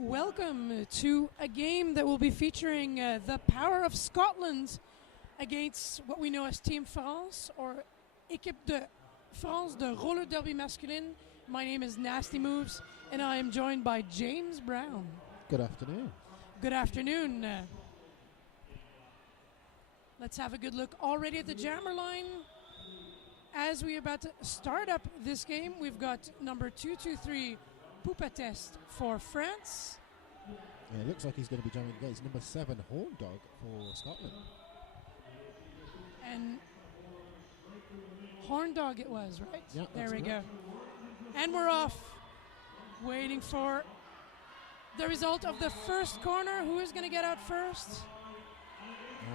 Welcome to a game that will be featuring the power of Scotland against what we know as Team France or Équipe de France de roller derby masculine. My name is Nasty Moves and I am joined by James Brown. Good afternoon. Good afternoon. Let's have a good look already at the jammer line. As we are about to start up this game, we've got number 223 Poupatest for France. Yeah, it looks like he's going to be jamming against number 7 Horn Dog for Scotland. And Horn Dog it was, right? Yeah, there we correct. go. And we're off. Waiting for the result of the first corner. Who is going to get out first?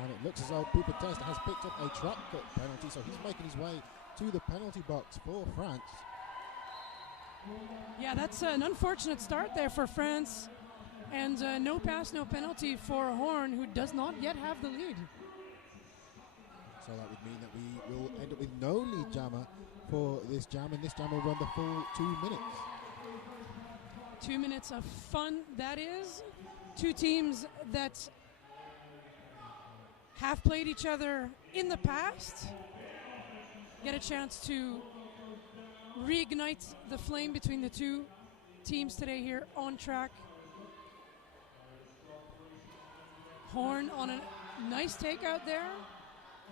And it looks as though Poupatest has picked up a trap cut penalty, so he's making his way to the penalty box for France. Yeah, that's an unfortunate start there for France. And no pass, no penalty for Horn, who does not yet have the lead. So that would mean that we will end up with no lead jammer for this jam, and this jam will run the full 2 minutes. 2 minutes of fun, that is. Two teams that have played each other in the past get a chance to reignite the flame between the two teams today here on track. Horn on a nice takeout there.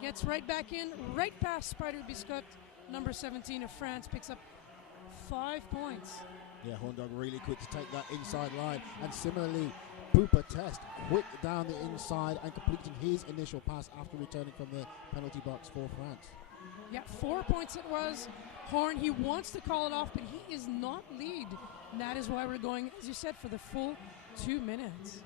Gets right back in, right past Spider Biscuit. Number 17 of France picks up 5 points. Yeah, Horn Dog really quick to take that inside line. And similarly, Poupatest quick down the inside and completing his initial pass after returning from the penalty box for France. Yeah, 4 points it was. Horn, he wants to call it off, but he is not lead. And that is why we're going, as you said, for the full 2 minutes.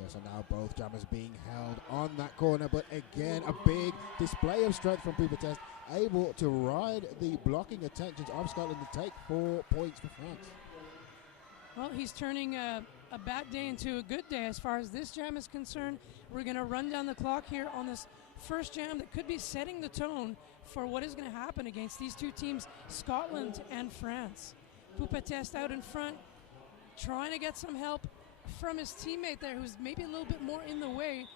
Yeah, so now both jammers being held on that corner, but again, a big display of strength from Poupatest, able to ride the blocking attentions of Scotland to take 4 points for France. Well, he's turning a bad day into a good day as far as this jam is concerned. We're going to run down the clock here on this first jam that could be setting the tone for what is going to happen against these two teams, Scotland and France. Poupatest out in front, trying to get some help from his teammate there, who's maybe a little bit more in the way,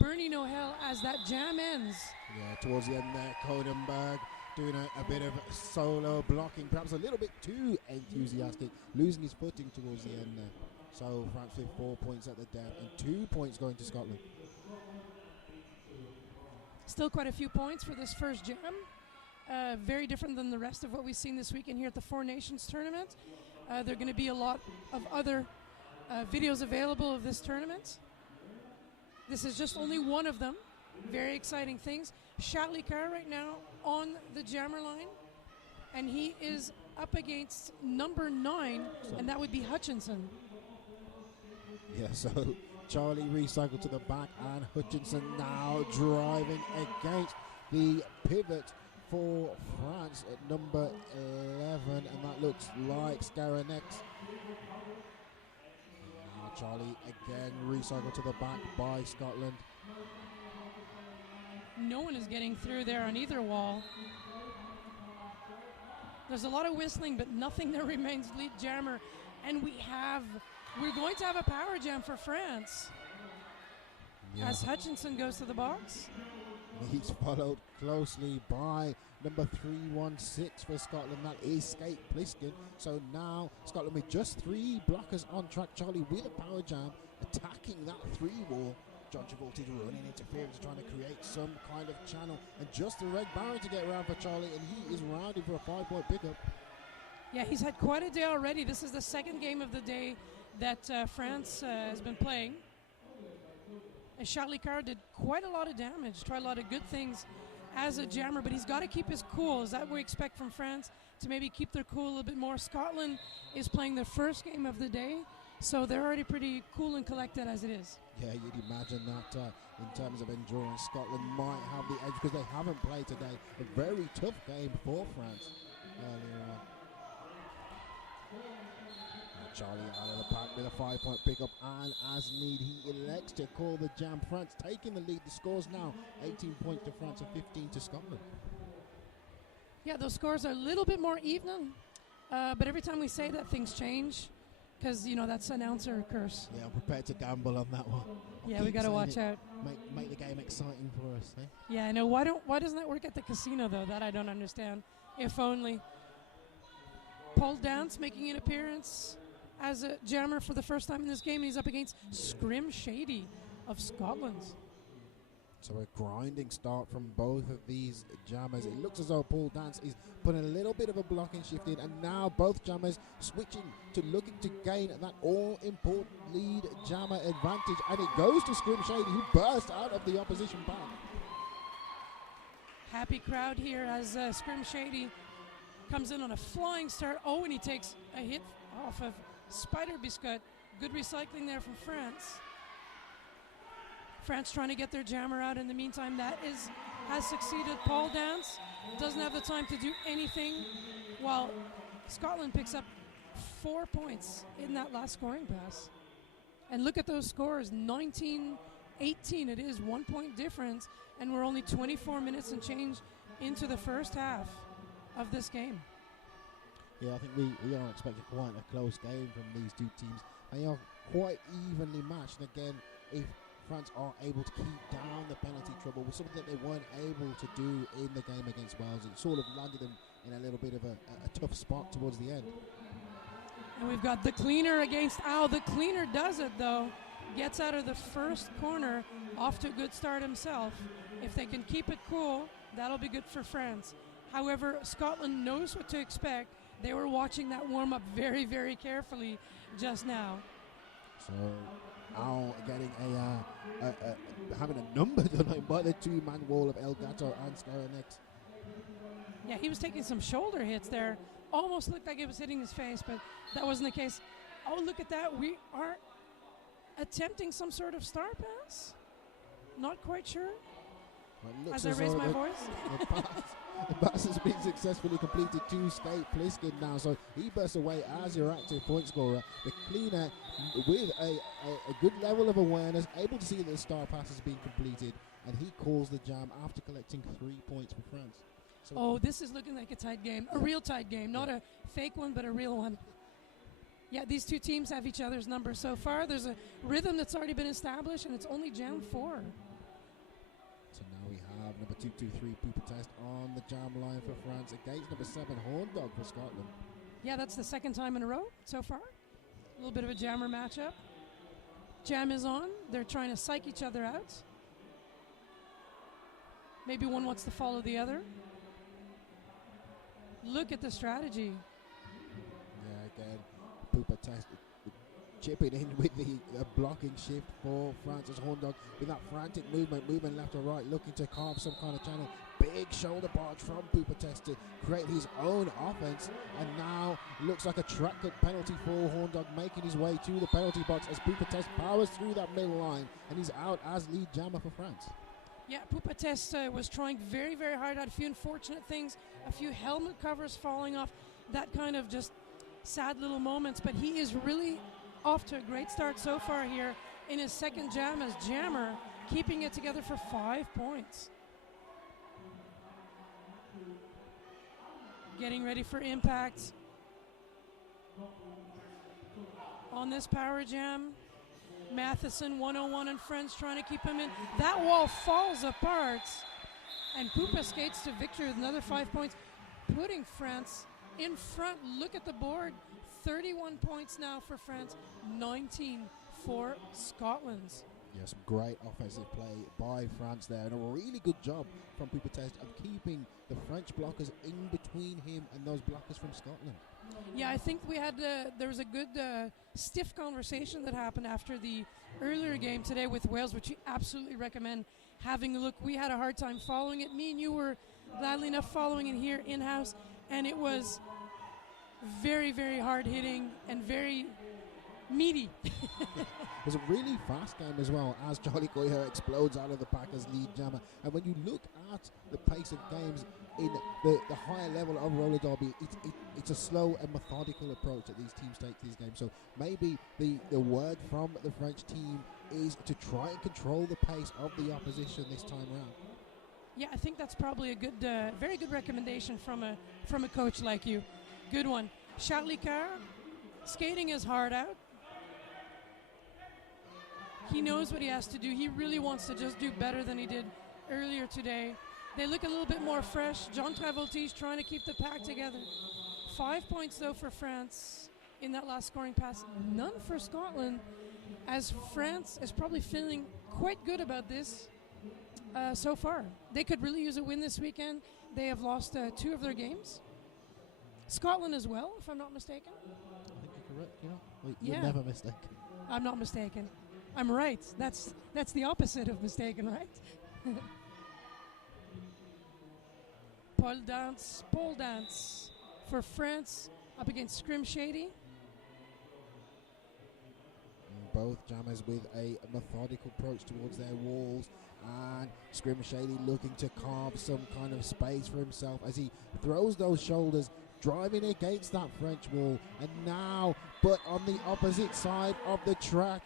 Bernie Noel, as that jam ends. Yeah, towards the end there, Codenberg doing a bit of solo blocking, perhaps a little bit too enthusiastic, losing his footing towards the end there. So France with 4 points at the death and 2 points going to Scotland. Still quite a few points for this first jam. Very different than the rest of what we've seen this weekend here at the 4Nations tournament. There are going to be a lot of other videos available of this tournament. This is just only one of them. Very exciting things. Charlie Carr right now on the jammer line, and he is up against number 9, and that would be Hutchinson. Yeah, so Charlie recycled to the back, and Hutchinson now driving against the pivot for France at number 11, and that looks like Skaranex. Now Charlie again recycled to the back by Scotland. No one is getting through there on either wall. There's a lot of whistling, but nothing that remains lead jammer. And we're going to have a power jam for France. Yeah. As Hutchinson goes to the box. He's followed closely by number 316 for Scotland. That is Skate Pliskin. So now Scotland with just 3 blockers on track. Charlie with a power jam, attacking that 3 wall. John Travolta running interference, trying to create some kind of channel. And just the red barrier to get around for Charlie, and he is rounding for a 5-point pickup. Yeah, he's had quite a day already. This is the second game of the day that France has been playing. And Charlie Carr did quite a lot of damage, tried a lot of good things as a jammer, but he's got to keep his cool. Is that what we expect from France, to maybe keep their cool a little bit more? Scotland is playing their first game of the day, so they're already pretty cool and collected as it is. Yeah, you'd imagine that in terms of endurance, Scotland might have the edge because they haven't played today. A very tough game for France earlier on. Charlie out of the pack with a 5-point pickup, and as need, he elects to call the jam. France taking the lead. The score's now 18 points to France and 15 to Scotland. Yeah, those scores are a little bit more even, but every time we say that, things change. because, you know, that's announcer curse. Yeah, I'm prepared to gamble on that one. Yeah, we got to watch out. Make the game exciting for us, eh? Yeah, I know. Why doesn't that work at the casino, though? That I don't understand. If only. Paul Dance making an appearance as a jammer for the first time in this game. He's up against Scrim Shady of Scotland. So a grinding start from both of these jammers. It looks as though Paul Dance is putting a little bit of a blocking shift in, and now both jammers switching to looking to gain that all-important lead jammer advantage, and it goes to Scrim Shady, who burst out of the opposition pack. Happy crowd here as Scrim Shady comes in on a flying start. Oh, and he takes a hit off of Spider Biscuit. Good recycling there from France. France trying to get their jammer out in the meantime. That has succeeded. Paul Dance doesn't have the time to do anything, while Scotland picks up 4 points in that last scoring pass. And look at those scores, 19-18. It is 1 point difference, and we're only 24 minutes and change into the first half of this game. Yeah, I think we are expecting quite a close game from these two teams. They are quite evenly matched. Again, if France are able to keep down the penalty trouble, was something that they weren't able to do in the game against Wales. It sort of landed them in a little bit of a tough spot towards the end. And we've got the cleaner against Al. The cleaner does it, though. Gets out of the first corner, off to a good start himself. If they can keep it cool, that'll be good for France. However, Scotland knows what to expect. They were watching that warm-up very, very carefully just now. So Al getting having a number tonight by the two-man wall of El Gato and Skaranex. Yeah, he was taking some shoulder hits there. Almost looked like it was hitting his face, but that wasn't the case. Oh, look at that. We are attempting some sort of star pass. Not quite sure. Well, as I raise my voice. The pass has been successfully completed to Skate Pliskin now, so he bursts away as your active point scorer. The cleaner with a good level of awareness, able to see that the star pass has been completed, and he calls the jam after collecting 3 points for France. So this is looking like a tight game, a real tight game, not a fake one, but a real one. Yeah, these two teams have each other's number so far. There's a rhythm that's already been established, and it's only jam 4. So now we have number 223 Pooper Test on the jam line for France against number 7 Horn Dog for Scotland. Yeah, that's the second time in a row so far. A little bit of a jammer matchup. Jam is on. They're trying to psych each other out. Maybe one wants to follow the other. Look at the strategy. Yeah, again, Pooper Test chipping in with the blocking shift for France's Horn Dog with that frantic moving left or right, looking to carve some kind of channel. Big shoulder barge from Pooper Test to create his own offense, and now looks like a track cut penalty for Horn Dog, making his way to the penalty box as Pooper Test powers through that middle line, and he's out as lead jammer for France. Yeah, Pooper Test was trying very, very hard. Had a few unfortunate things, a few helmet covers falling off, that kind of just sad little moments, but he is really off to a great start so far here in his second jam as jammer, keeping it together for 5 points. Getting ready for impact on this power jam. Matheson 101 and friends trying to keep him in. That wall falls apart, and Poopa skates to victory with another 5 points, putting France in front. Look at the board. 31 points now for France, 19 for Scotland. Yeah, some great offensive play by France there, and a really good job from Pooper Test of keeping the French blockers in between him and those blockers from Scotland. Yeah, I think we had there was a good stiff conversation that happened after the earlier game today with Wales, which we absolutely recommend having a look. We had a hard time following it. Me and you were gladly enough following it here in-house, and it was very, very hard-hitting and very meaty. It was a really fast game as well, as Charlie Coyer explodes out of the pack as lead jammer. And when you look at the pace of games in the higher level of roller derby, it's a slow and methodical approach that these teams take to these games. So maybe the word from the French team is to try and control the pace of the opposition this time around. Yeah, I think that's probably a good, very good recommendation from a coach like you. Good one. Charlie Coyer skating his heart out. He knows what he has to do. He really wants to just do better than he did earlier today. They look a little bit more fresh. John Travolti's trying to keep the pack together. 5 points, though, for France in that last scoring pass. None for Scotland, as France is probably feeling quite good about this so far. They could really use a win this weekend. They have lost 2 of their games. Scotland as well, if I'm not mistaken. I think you're correct, yeah. Yeah. You're never mistaken. I'm not mistaken. I'm right. That's the opposite of mistaken, right? Pole dance for France up against Scrim Shady. Both jammers with a methodical approach towards their walls, and Scrim Shady looking to carve some kind of space for himself as he throws those shoulders, driving against that French wall. And now, but on the opposite side of the track,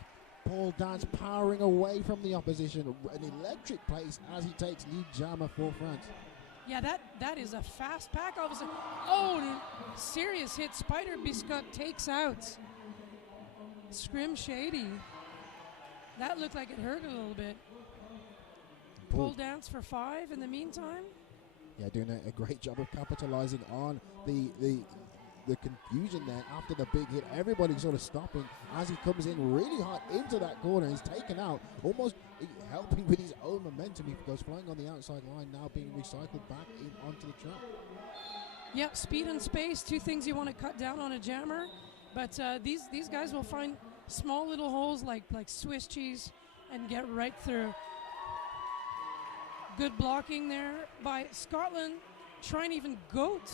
Paul Dance powering away from the opposition. An electric pace as he takes lead jammer for France. Yeah, that is a fast pack. All of a sudden, oh, serious hit. Spider Biscuit takes out Scrim Shady. That looked like it hurt a little bit. Pole dance for 5 in the meantime. Yeah, doing a great job of capitalizing on the confusion there after the big hit. Everybody sort of stopping as he comes in really hard into that corner. He's taken out, almost helping with his own momentum. He goes flying on the outside line, now being recycled back in onto the track. Yep, speed and space, 2 things you want to cut down on a jammer. But these guys will find small little holes like Swiss cheese and get right through. Good blocking there by Scotland, trying to even goat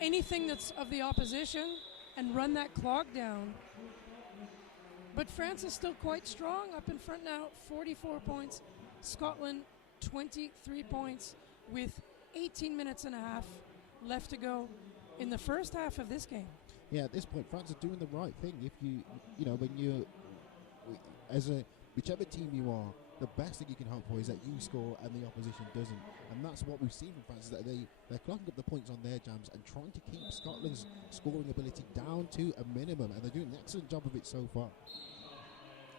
anything that's of the opposition and run that clock down. But France is still quite strong, up in front now, 44 points. Scotland, 23 points with 18 minutes and a half left to go in the first half of this game. Yeah, at this point, France are doing the right thing. If when you, whichever team you are, the best thing you can hope for is that you score and the opposition doesn't. And that's what we've seen from France, is that they're clocking up the points on their jams and trying to keep Scotland's scoring ability down to a minimum. And they're doing an excellent job of it so far.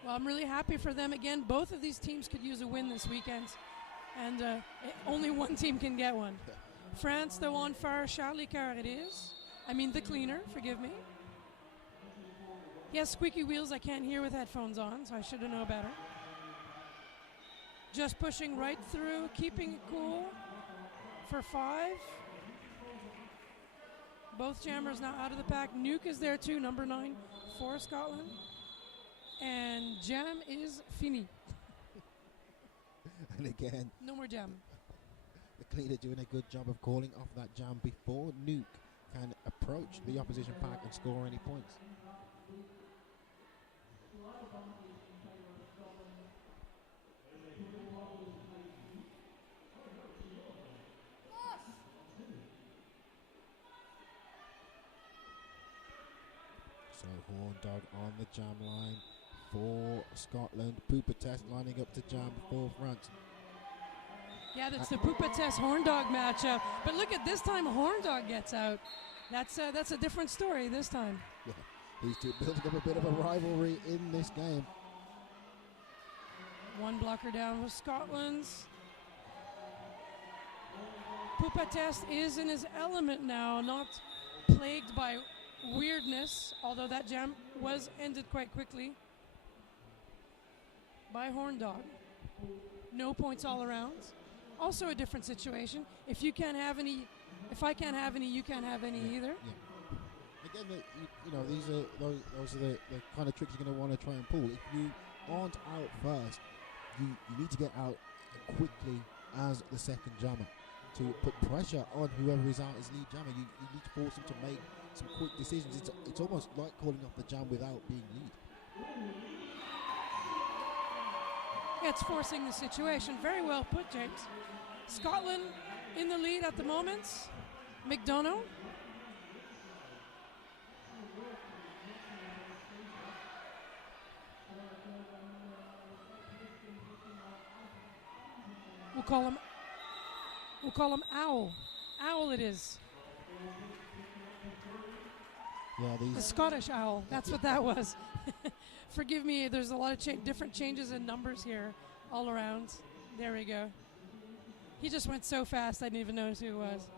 Well, I'm really happy for them. Again, both of these teams could use a win this weekend. And only one team can get one. France, though, on fire. Charlie Carr it is. I mean the cleaner, forgive me. He has squeaky wheels I can't hear with headphones on, so I should have known better. Just pushing right through, keeping it cool for 5. Both jammers now out of the pack. Nuke is there too, number 9 for Scotland. And jam is fini. And again, no more jam. The cleaner doing a good job of calling off that jam before Nuke can approach the opposition pack and score any points. So Horn Dog on the jam line for Scotland. Pooper Test lining up to jam for France. Yeah, that's the Poopa Test Horn Dog matchup. But look at this time, Horn Dog gets out. That's a different story this time. Yeah, these two building up a bit of a rivalry in this game. One blocker down with Scotland's. Poopa Test is in his element now, not plagued by weirdness, although that jam was ended quite quickly by Horn Dog. No points all around. Also a different situation. If I can't have any, you can't have any either. Yeah. Again, these are those are the kind of tricks you're going to want to try and pull. If you aren't out first, you need to get out quickly as the second jammer to put pressure on whoever is out as lead jammer. You need to force them to make some quick decisions. It's almost like calling off the jam without being lead. It's forcing the situation. Very well put, James. Scotland in the lead at the moment. McDonough. We'll call him Owl. Owl it is. Yeah, The Scottish Owl. That's what that was. Forgive me, there's a lot of different changes in numbers here all around. There we go. He just went so fast I didn't even notice who it was.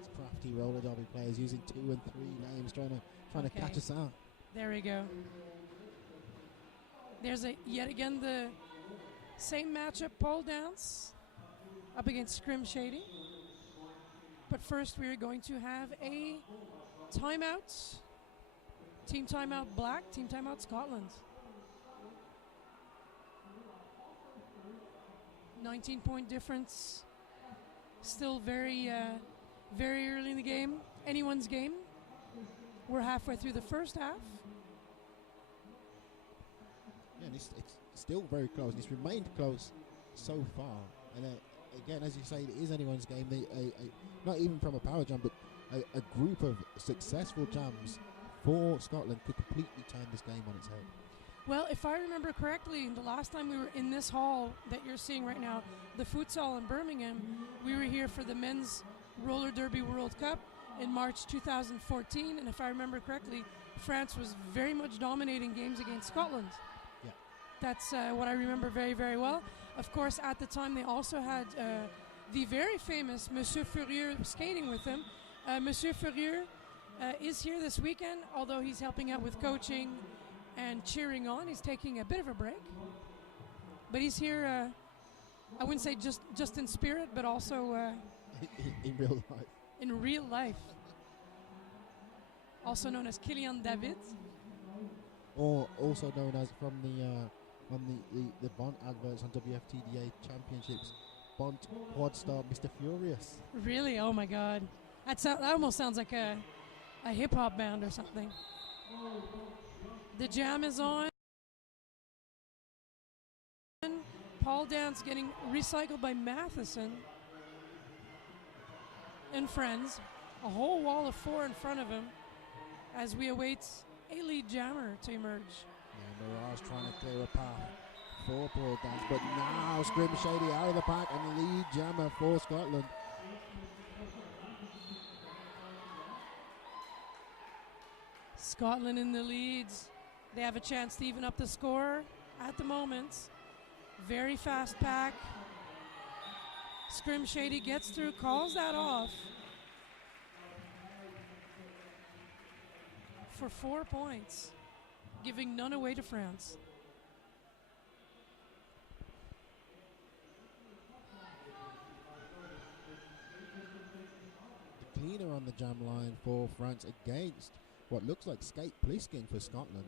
It's crafty roller derby players using 2 and 3 names, trying to catch us out. There we go. There's yet again the same matchup, pole dance up against Scrim Shady. But first we are going to have a timeout. Team timeout Black, team timeout Scotland. 19-point difference. Still very early in the game. Anyone's game. We're halfway through the first half. Yeah, and it's still very close. And it's remained close so far. And again, as you say, it is anyone's game. Not even from a power jam, but a group of successful jams for Scotland could completely turn this game on its head. Well, if I remember correctly, the last time we were in this hall that you're seeing right now, the futsal in Birmingham, we were here for the Men's Roller Derby World Cup in March 2014. And if I remember correctly, France was very much dominating games against Scotland. Yeah. That's what I remember very, very well. Of course, at the time, they also had the very famous Monsieur Furieux skating with them. Monsieur Furieux is here this weekend, although he's helping out with coaching and cheering on. He's taking a bit of a break. But he's here, I wouldn't say just in spirit, but also in real life. In real life. Also known as Kylian David. Or also known as from the Bont adverts on WFTDA Championships, Bont Quad Star Mr. Furious. Really? Oh my God. That almost sounds like a hip-hop band or something. The jam is on. Paul dance getting recycled by Matheson and friends. A whole wall of 4 in front of him as we await a lead jammer to emerge. Yeah, Mirage trying to clear a path for Paul dance, but now Scrim Shady out of the pack and lead jammer for Scotland. Scotland in the leads. They have a chance to even up the score at the moment. Very fast pack. Scrim Shady gets through, calls that off for 4 points, giving none away to France. The cleaner on the jam line for France against what looks like Skate Pliskin for Scotland.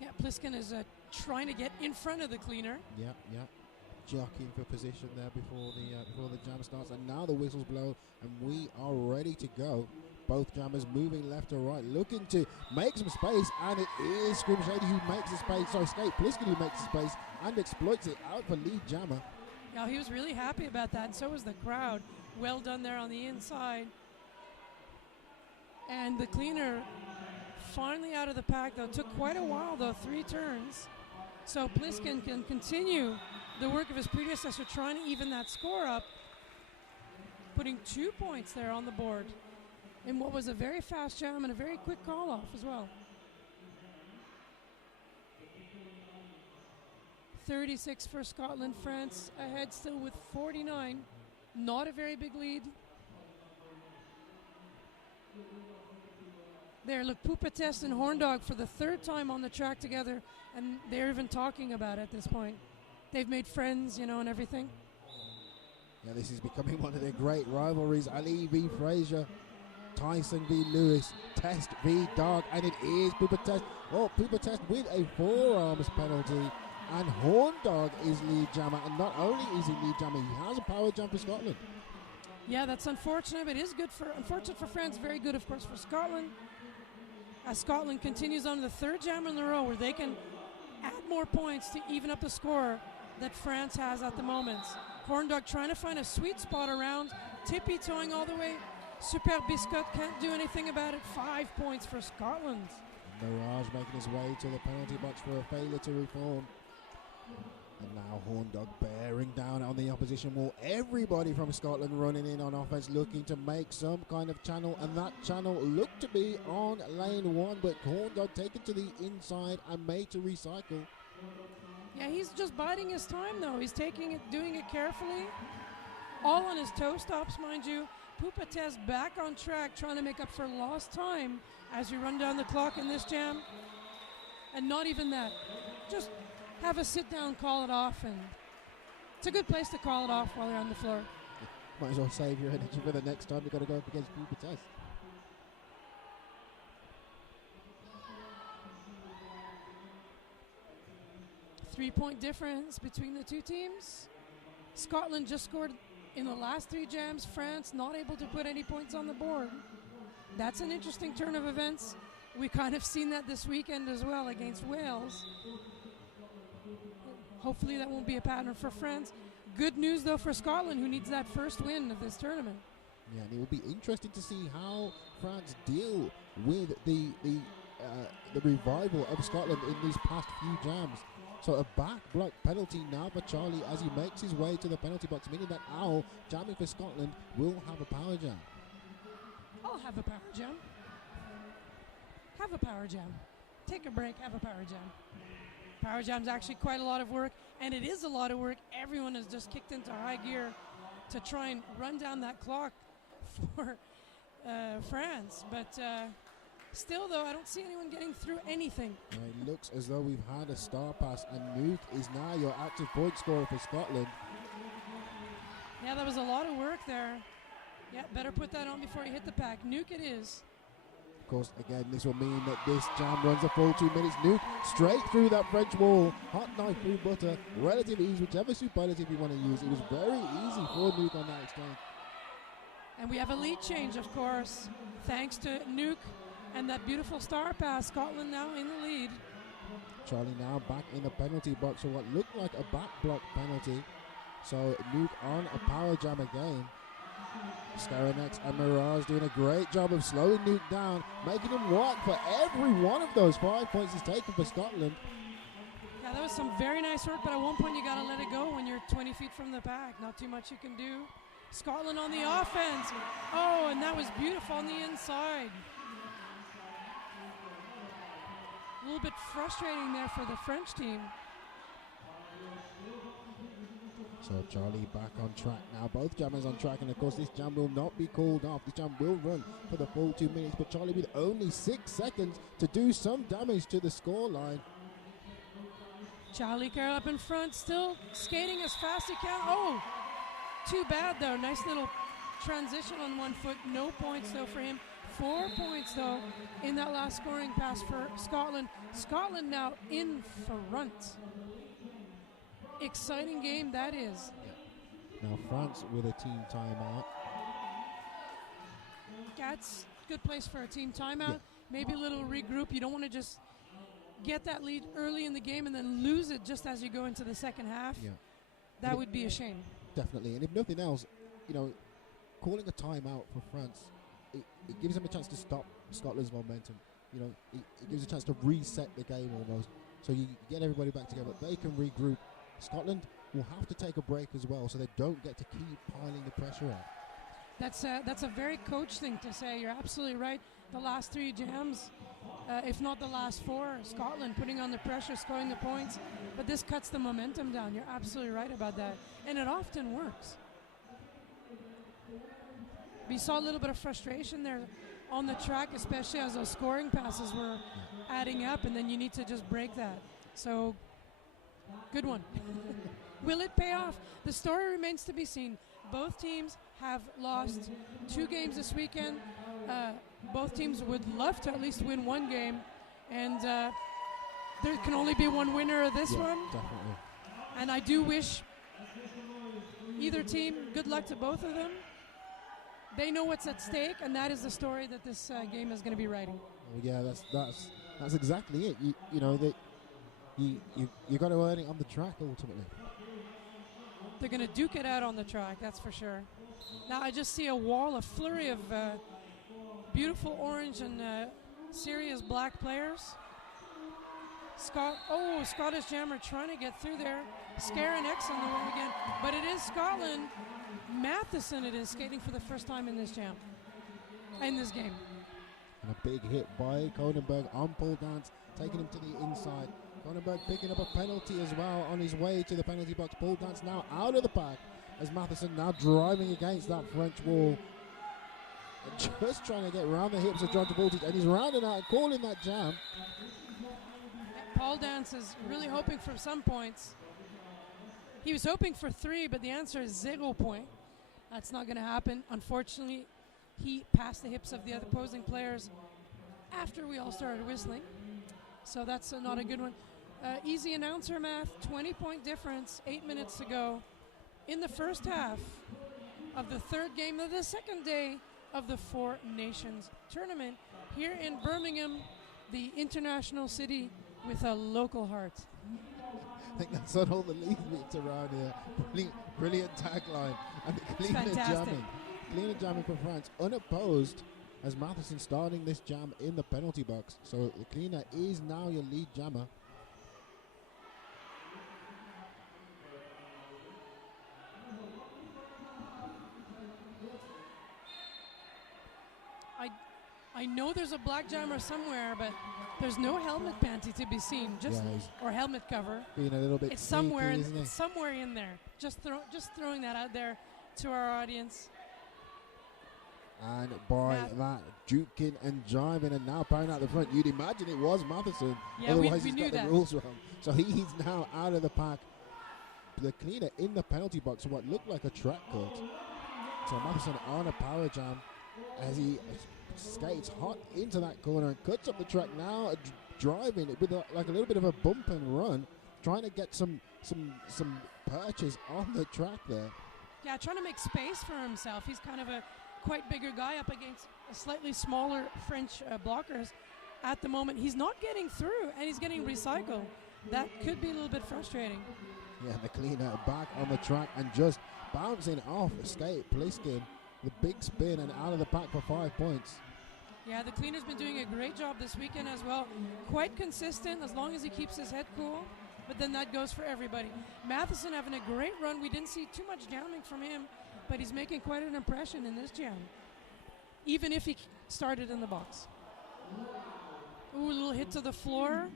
Yeah, Pliskin is trying to get in front of the cleaner. Yeah. Jockeying for position there before the jam starts, and now the whistles blow, and we are ready to go. Both jammers moving left to right, looking to make some space, and it is Scrim Shady who makes the space. Sorry, Skate Pliskin who makes the space and exploits it out for lead jammer. Yeah, he was really happy about that, and so was the crowd. Well done there on the inside. And the cleaner finally out of the pack, though. Took quite a while, though, 3 turns. So Pliskin can continue the work of his predecessor, trying to even that score up, putting 2 points there on the board in what was a very fast jam and a very quick call-off as well. 36 for Scotland. France ahead still with 49. Not a very big lead. There, look, Pupatest and Horndog for the 3rd time on the track together, and they're even talking about it at this point. They've made friends, and everything. Yeah, this is becoming one of their great rivalries. Ali v. Fraser, Tyson v. Lewis, Test v. Dog, and it is Pupatest. Oh, Pupatest with a forearms penalty, and Horndog is lead jammer, and not only is he lead jammer, he has a power jump for Scotland. Yeah, that's unfortunate, but it is unfortunate for France, very good, of course, for Scotland. As Scotland continues on to the 3rd jam in a row where they can add more points to even up the score that France has at the moment. Horndog trying to find a sweet spot around, tippy-toeing all the way. Super Biscuit can't do anything about it. 5 points for Scotland. Mirage making his way to the penalty box for a failure to reform. And now Horndog bearing down on the opposition wall. Everybody from Scotland running in on offense, looking to make some kind of channel, and that channel looked to be on lane 1, but Horndog taken to the inside and made to recycle. Yeah, he's just biding his time, though. He's taking it, doing it carefully. All on his toe stops, mind you. Pupates back on track, trying to make up for lost time as we run down the clock in this jam. And not even that. Just have a sit down, call it off, and it's a good place to call it off while you're on the floor. Might as well save your energy for the next time you've got to go up against Pupates. Three-point difference between the two teams. Scotland just scored in the last 3 jams. France not able to put any points on the board. That's an interesting turn of events. We kind of seen that this weekend as well against Wales. Hopefully that won't be a pattern for France. Good news, though, for Scotland, who needs that first win of this tournament. Yeah, and it will be interesting to see how France deal with the revival of Scotland in these past few jams. So a back block penalty now for Charlie as he makes his way to the penalty box, meaning that Owl, jamming for Scotland, will have a power jam. I'll have a power jam. Have a power jam. Take a break, have a power jam. Power jam's actually quite a lot of work, and it is a lot of work. Everyone has just kicked into high gear to try and run down that clock for France. But still, though, I don't see anyone getting through anything. It looks as though we've had a star pass, and Nuke is now your active point scorer for Scotland. Yeah, that was a lot of work there. Yeah, better put that on before you hit the pack. Nuke it is. Of course, again, this will mean that this jam runs a full 2 minutes. Nuke straight through that French wall. Hot knife through butter. Relative ease, whichever superlative you want to use. It was very easy for Nuke on that exchange. And we have a lead change, of course, thanks to Nuke and that beautiful star pass. Scotland now in the lead. Charlie now back in the penalty box for what looked like a back block penalty. So Nuke on a power jam again. Skaranex and Mirage doing a great job of slowing Nuke down, making him work for every one of those 5 points he's taken for Scotland. Yeah, that was some very nice work, but at one point you got to let it go when you're 20 feet from the pack. Not too much you can do. Scotland on the offense. Oh, and that was beautiful on the inside. A little bit frustrating there for the French team. So Charlie back on track now. Both jammers on track, and of course this jam will not be called off. This jam will run for the full 2 minutes, but Charlie with only 6 seconds to do some damage to the scoreline. Charlie Carroll up in front, still skating as fast as he can. Oh, too bad though. Nice little transition on one foot. No points though for him. 4 points though in that last scoring pass for Scotland. Scotland now in front. Exciting game that is. Now France with a team timeout. That's a good place for a team timeout. Maybe a little regroup. You don't want to just get that lead early in the game and then lose it just as you go into the second half. That would be a shame. Definitely. And if nothing else, you know, calling a timeout for France, it gives them a chance to stop Scotland's momentum. You know, it gives a chance to reset the game almost. So you get everybody back together. They can regroup. Scotland will have to take a break as well, so they don't get to keep piling the pressure on. That's a very coach thing to say. You're absolutely right. The last 3 jams, if not the last 4, Scotland putting on the pressure, scoring the points. But this cuts the momentum down. You're absolutely right about that. And it often works. We saw a little bit of frustration there on the track, especially as those scoring passes were adding up, and then you need to just break that. So, good one. Will it pay off? The story remains to be seen. Both teams have lost 2 games this weekend. Both teams would love to at least win 1 game. And there can only be one winner of this one. Definitely. And I do wish either team good luck to both of them. They know what's at stake, and that is the story that this game is going to be writing. Well, yeah, that's exactly it. You know that you got to earn it on the track ultimately. They're going to duke it out on the track, that's for sure. Now I just see a flurry of beautiful orange and serious black players. Scottish Jammer trying to get through there. Scare and X on the way again. But it is Scotland. Matheson it is skating for the first time in this jam. In this game. And a big hit by Cronenberg on pole dance, taking him to the inside. Cronenberg picking up a penalty as well on his way to the penalty box. Pole dance now out of the pack as Matheson now driving against that French wall. And just trying to get around the hips of John Travolta, and he's rounding out and calling that jam. Pole dance is really hoping for some points. He was hoping for 3, but the answer is 0 point. That's not going to happen. Unfortunately, he passed the hips of the other opposing players after we all started whistling. So that's not a good one. Easy announcer math, 20-point difference, 8 minutes to go in the first half of the third game of the second day of the 4 Nations tournament here in Birmingham, the international city with a local heart. I think that's on all the league meets around here. Brilliant tagline. And cleaner jamming for France, unopposed, as Matheson starting this jam in the penalty box. So the cleaner is now your lead jammer. I know there's a black jammer somewhere, but there's no helmet panty to be seen, or helmet cover. Being a little bit it's sneaky, somewhere, isn't it? it's somewhere in there. Just throwing that out there to our audience. And by that, juking and jiving and now powering out the front. You'd imagine it was Matheson. Yeah, otherwise we he's knew got that. the rules wrong. So he's now out of the pack. The cleaner in the penalty box for what looked like a track cut. So Matheson on a power jam as he skates hot into that corner and cuts up the track now, driving it with like a little bit of a bump and run, trying to get some perches on the track there. Yeah, trying to make space for himself. He's kind of a quite bigger guy up against a slightly smaller French blockers. At the moment, he's not getting through, and he's getting recycled. That could be a little bit frustrating. Yeah, the cleaner back on the track and just bouncing off skate Pliskin. The big spin and out of the pack for 5 points. Yeah, the cleaner's been doing a great job this weekend as well. Quite consistent as long as he keeps his head cool. But then that goes for everybody. Matheson having a great run. We didn't see too much jamming from him, but he's making quite an impression in this jam, even if he started in the box. Ooh, a little hit to the floor.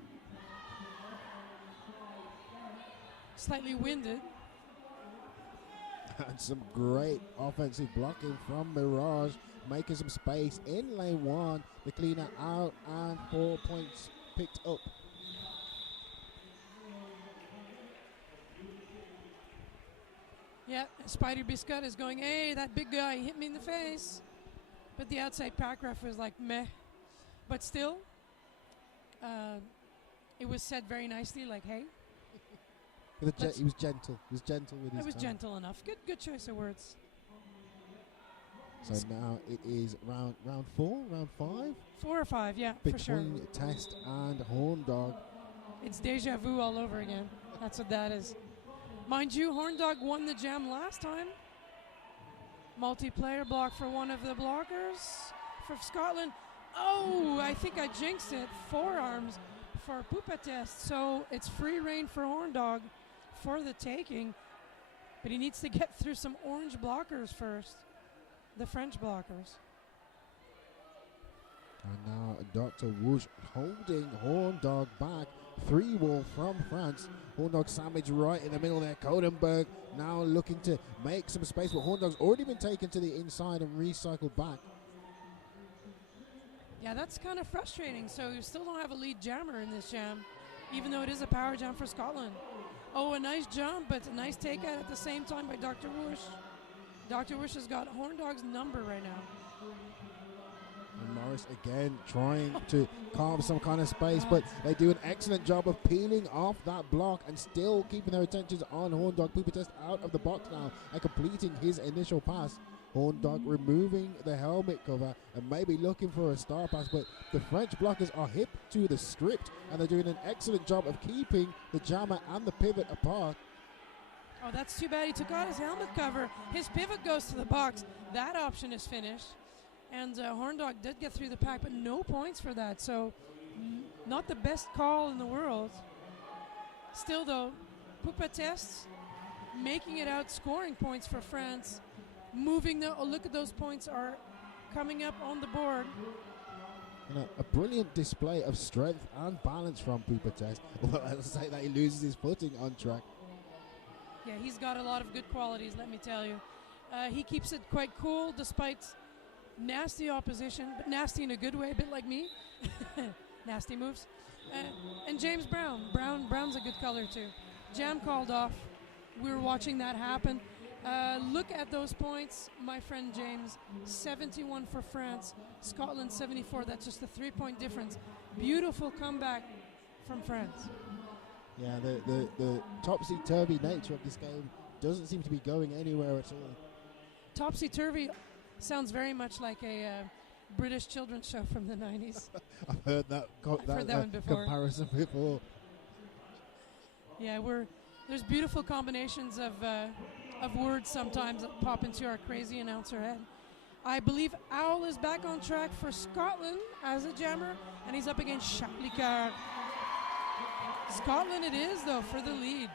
Slightly winded. And some great offensive blocking from Mirage, making some space in lane 1. The cleaner out and 4 points picked up. Yeah, Spider Biscuit is going, hey, that big guy hit me in the face. But the outside pack ref was like, meh. But still, it was said very nicely, like, hey. He was gentle. He was gentle with his It was tone. gentle enough. Good choice of words. So now it is round 4, round 5? 4 or 5, yeah, for sure. Between Test and Horn Dog. It's deja vu all over again. That's what that is. Mind you, Horn Dog won the jam last time. Multiplayer block for one of the blockers for Scotland. Oh, I think I jinxed it. Forearms for Pupa Test. So it's free reign for Horn Dog for the taking. But he needs to get through some orange blockers first. The French blockers. And now Dr. Woosh holding Horn Dog back. 3-wall from France. Horn Dog sandwich right in the middle there. Codenberg now looking to make some space, but Horn Dog's already been taken to the inside and recycled back. Yeah, that's kind of frustrating. So you still don't have a lead jammer in this jam, even though it is a power jam for Scotland. Oh, a nice jump, but a nice take out at the same time by Dr. Woosh. Dr. Woosh has got Horn Dog's number right now. And Morris again trying to carve some kind of space, but they do an excellent job of peeling off that block and still keeping their attentions on Horn Dog. Pupa Test out of the box now and completing his initial pass. Horn Dog removing the helmet cover and maybe looking for a star pass, but the French blockers are hip to the script and they're doing an excellent job of keeping the jammer and the pivot apart. Oh, that's too bad. He took out his helmet cover. His pivot goes to the box. That option is finished. And Horn Dog did get through the pack, but no points for that. So Not the best call in the world. Still, though, Poupatest making it out, scoring points for France. Moving the, oh, look at those points are coming up on the board. A brilliant display of strength and balance from Poupatest. Well, I'll say that he loses his footing on track. Yeah, he's got a lot of good qualities, let me tell you. He keeps it quite cool despite nasty opposition, but nasty in a good way, a bit like me. Nasty moves. And James Brown. Brown's a good color too. Jam called off. We were watching that happen. Look at those points, my friend James. 71 for France, Scotland 74. That's just a 3-point difference. Beautiful comeback from France. Yeah, the topsy-turvy nature of this game doesn't seem to be going anywhere at all. Topsy-turvy sounds very much like a British children's show from the 90s. I've heard that, heard that one before. Comparison before. Yeah, there's beautiful combinations of words sometimes that pop into our crazy announcer head. I believe Owl is back on track for Scotland as a jammer, and he's up against Charlie. Scotland it is, though, for the lead.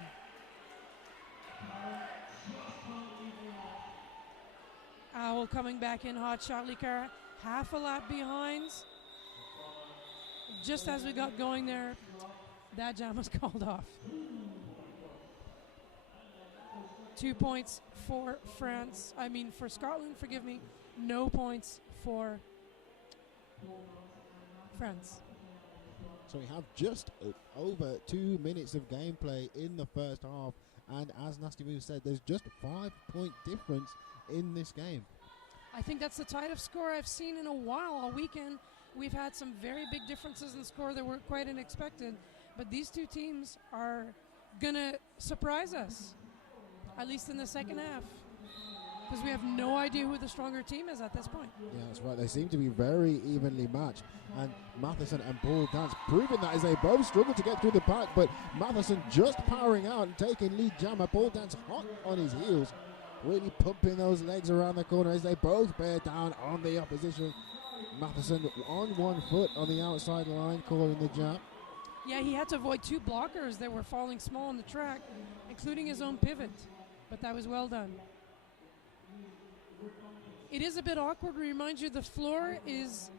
Owl coming back in hot. Charlie half a lap behind. Just as we got going there, that jam was called off. 2 points for for Scotland, forgive me. No points for France. So we have just over 2 minutes of gameplay in the first half, and as Nasty Move said, there's just a 5-point difference in this game. I think that's the tightest score I've seen in a while. All weekend, we've had some very big differences in score that were quite unexpected, but these two teams are gonna surprise us, at least in the second half, because we have no idea who the stronger team is at this point. Yeah, that's right. They seem to be very evenly matched. And Matheson and Paul Dance proving that as they both struggle to get through the pack, but Matheson just powering out and taking lead jammer. Paul Dance hot on his heels, really pumping those legs around the corner as they both bear down on the opposition. Matheson on 1 foot on the outside line, calling the jab. Yeah, he had to avoid 2 blockers that were falling small on the track, including his own pivot, but that was well done. It is a bit awkward. Remind you, the floor is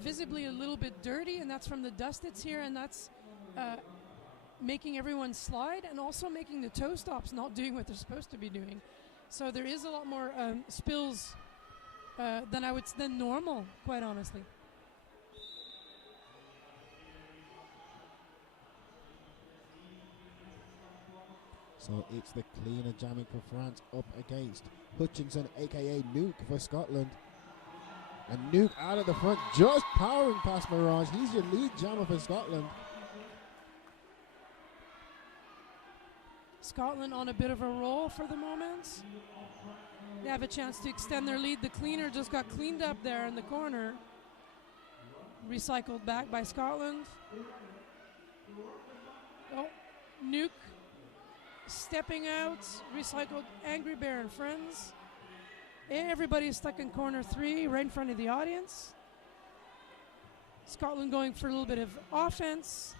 visibly a little bit dirty, and that's from the dust that's here, and that's making everyone slide and also making the toe stops not doing what they're supposed to be doing. So there is a lot more spills than normal, quite honestly. So it's the cleaner jamming for France up against Hutchinson, aka Nuke, for Scotland. And Nuke out of the front, just powering past Mirage. He's your lead jammer for Scotland. Scotland on a bit of a roll for the moment. They have a chance to extend their lead. The cleaner just got cleaned up there in the corner. Recycled back by Scotland. Oh, Nuke stepping out. Recycled Angry Bear and Friends. Everybody is stuck in corner 3 right in front of the audience. Scotland going for a little bit of offense.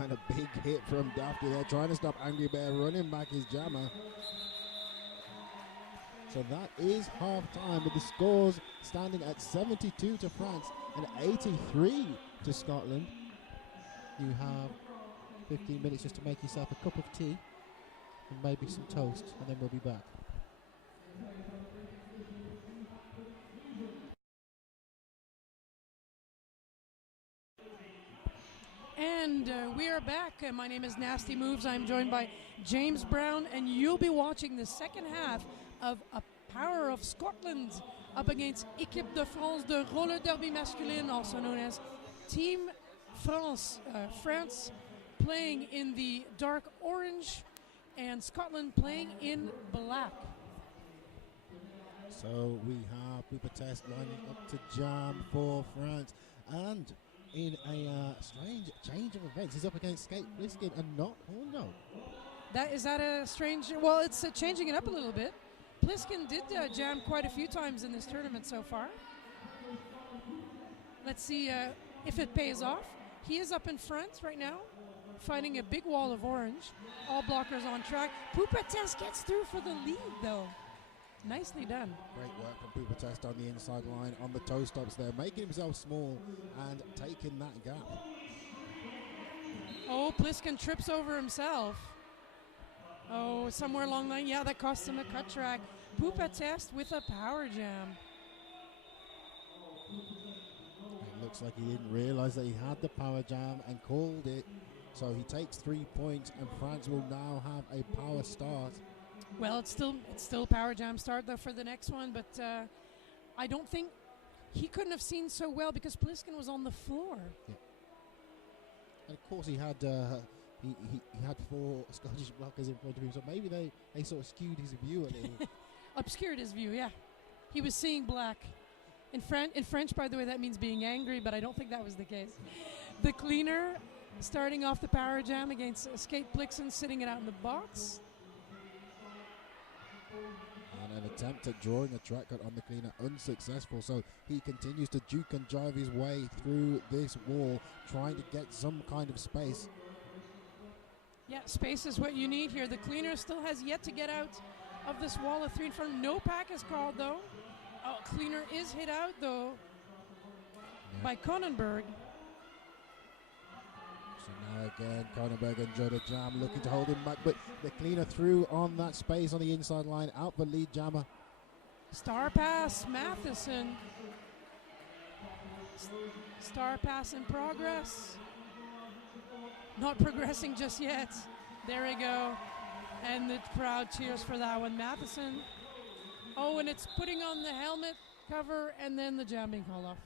And a big hit from Dafty there, trying to stop Angry Bear running back his jammer. So that is half time, with the scores standing at 72 to France and 83 to Scotland. You have 15 minutes just to make yourself a cup of tea and maybe some toast, and then we'll be back. And we are back. My name is Nasty Moves. I'm joined by James Brown, and you'll be watching the second half of A Power of Scotland up against Équipe de France de roller derby masculine, also known as Team France. France playing in the dark orange and Scotland playing in black. So we have Poupatest lining up to jam for France, and in a strange change of events, he's up against Skate Bliskin and not Horno. Is that a strange? Well, it's changing it up a little bit. Pliskin did jam quite a few times in this tournament so far. Let's see if it pays off. He is up in front right now, fighting a big wall of orange. All blockers on track. Pupates gets through for the lead, though. Nicely done. Great work from Pupates on the inside line on the toe stops there, making himself small and taking that gap. Oh, Pliskin trips over himself. Oh, somewhere along the line. Yeah, that cost him a cut track. Pupates with a power jam. It looks like he didn't realize that he had the power jam and called it. So he takes 3 points, and France will now have a power start. Well, it's still power jam start though for the next one, but I don't think he couldn't have seen so well because Pliskin was on the floor. Yeah. And of course he had he had 4 Scottish blockers in front of him, so maybe they sort of skewed his view a little. Obscured his view, yeah. He was seeing black. In French, by the way, that means being angry, but I don't think that was the case. The cleaner starting off the power jam against Skate Plixen, sitting it out in the box. And an attempt at drawing a track cut on the cleaner unsuccessful, so he continues to juke and drive his way through this wall, trying to get some kind of space. Yeah, space is what you need here. The cleaner still has yet to get out of this wall of 3 in front. No pack is called, though. Oh, cleaner is hit out, though, by Cronenberg. So now again, Cronenberg and Joda Jam looking to hold him back, but the cleaner through on that space on the inside line, out for lead jammer. Star pass, Matheson. Star pass in progress. Not progressing just yet. There we go. And the crowd cheers for that one. Matheson. Oh, and it's putting on the helmet cover and then the jam being called off.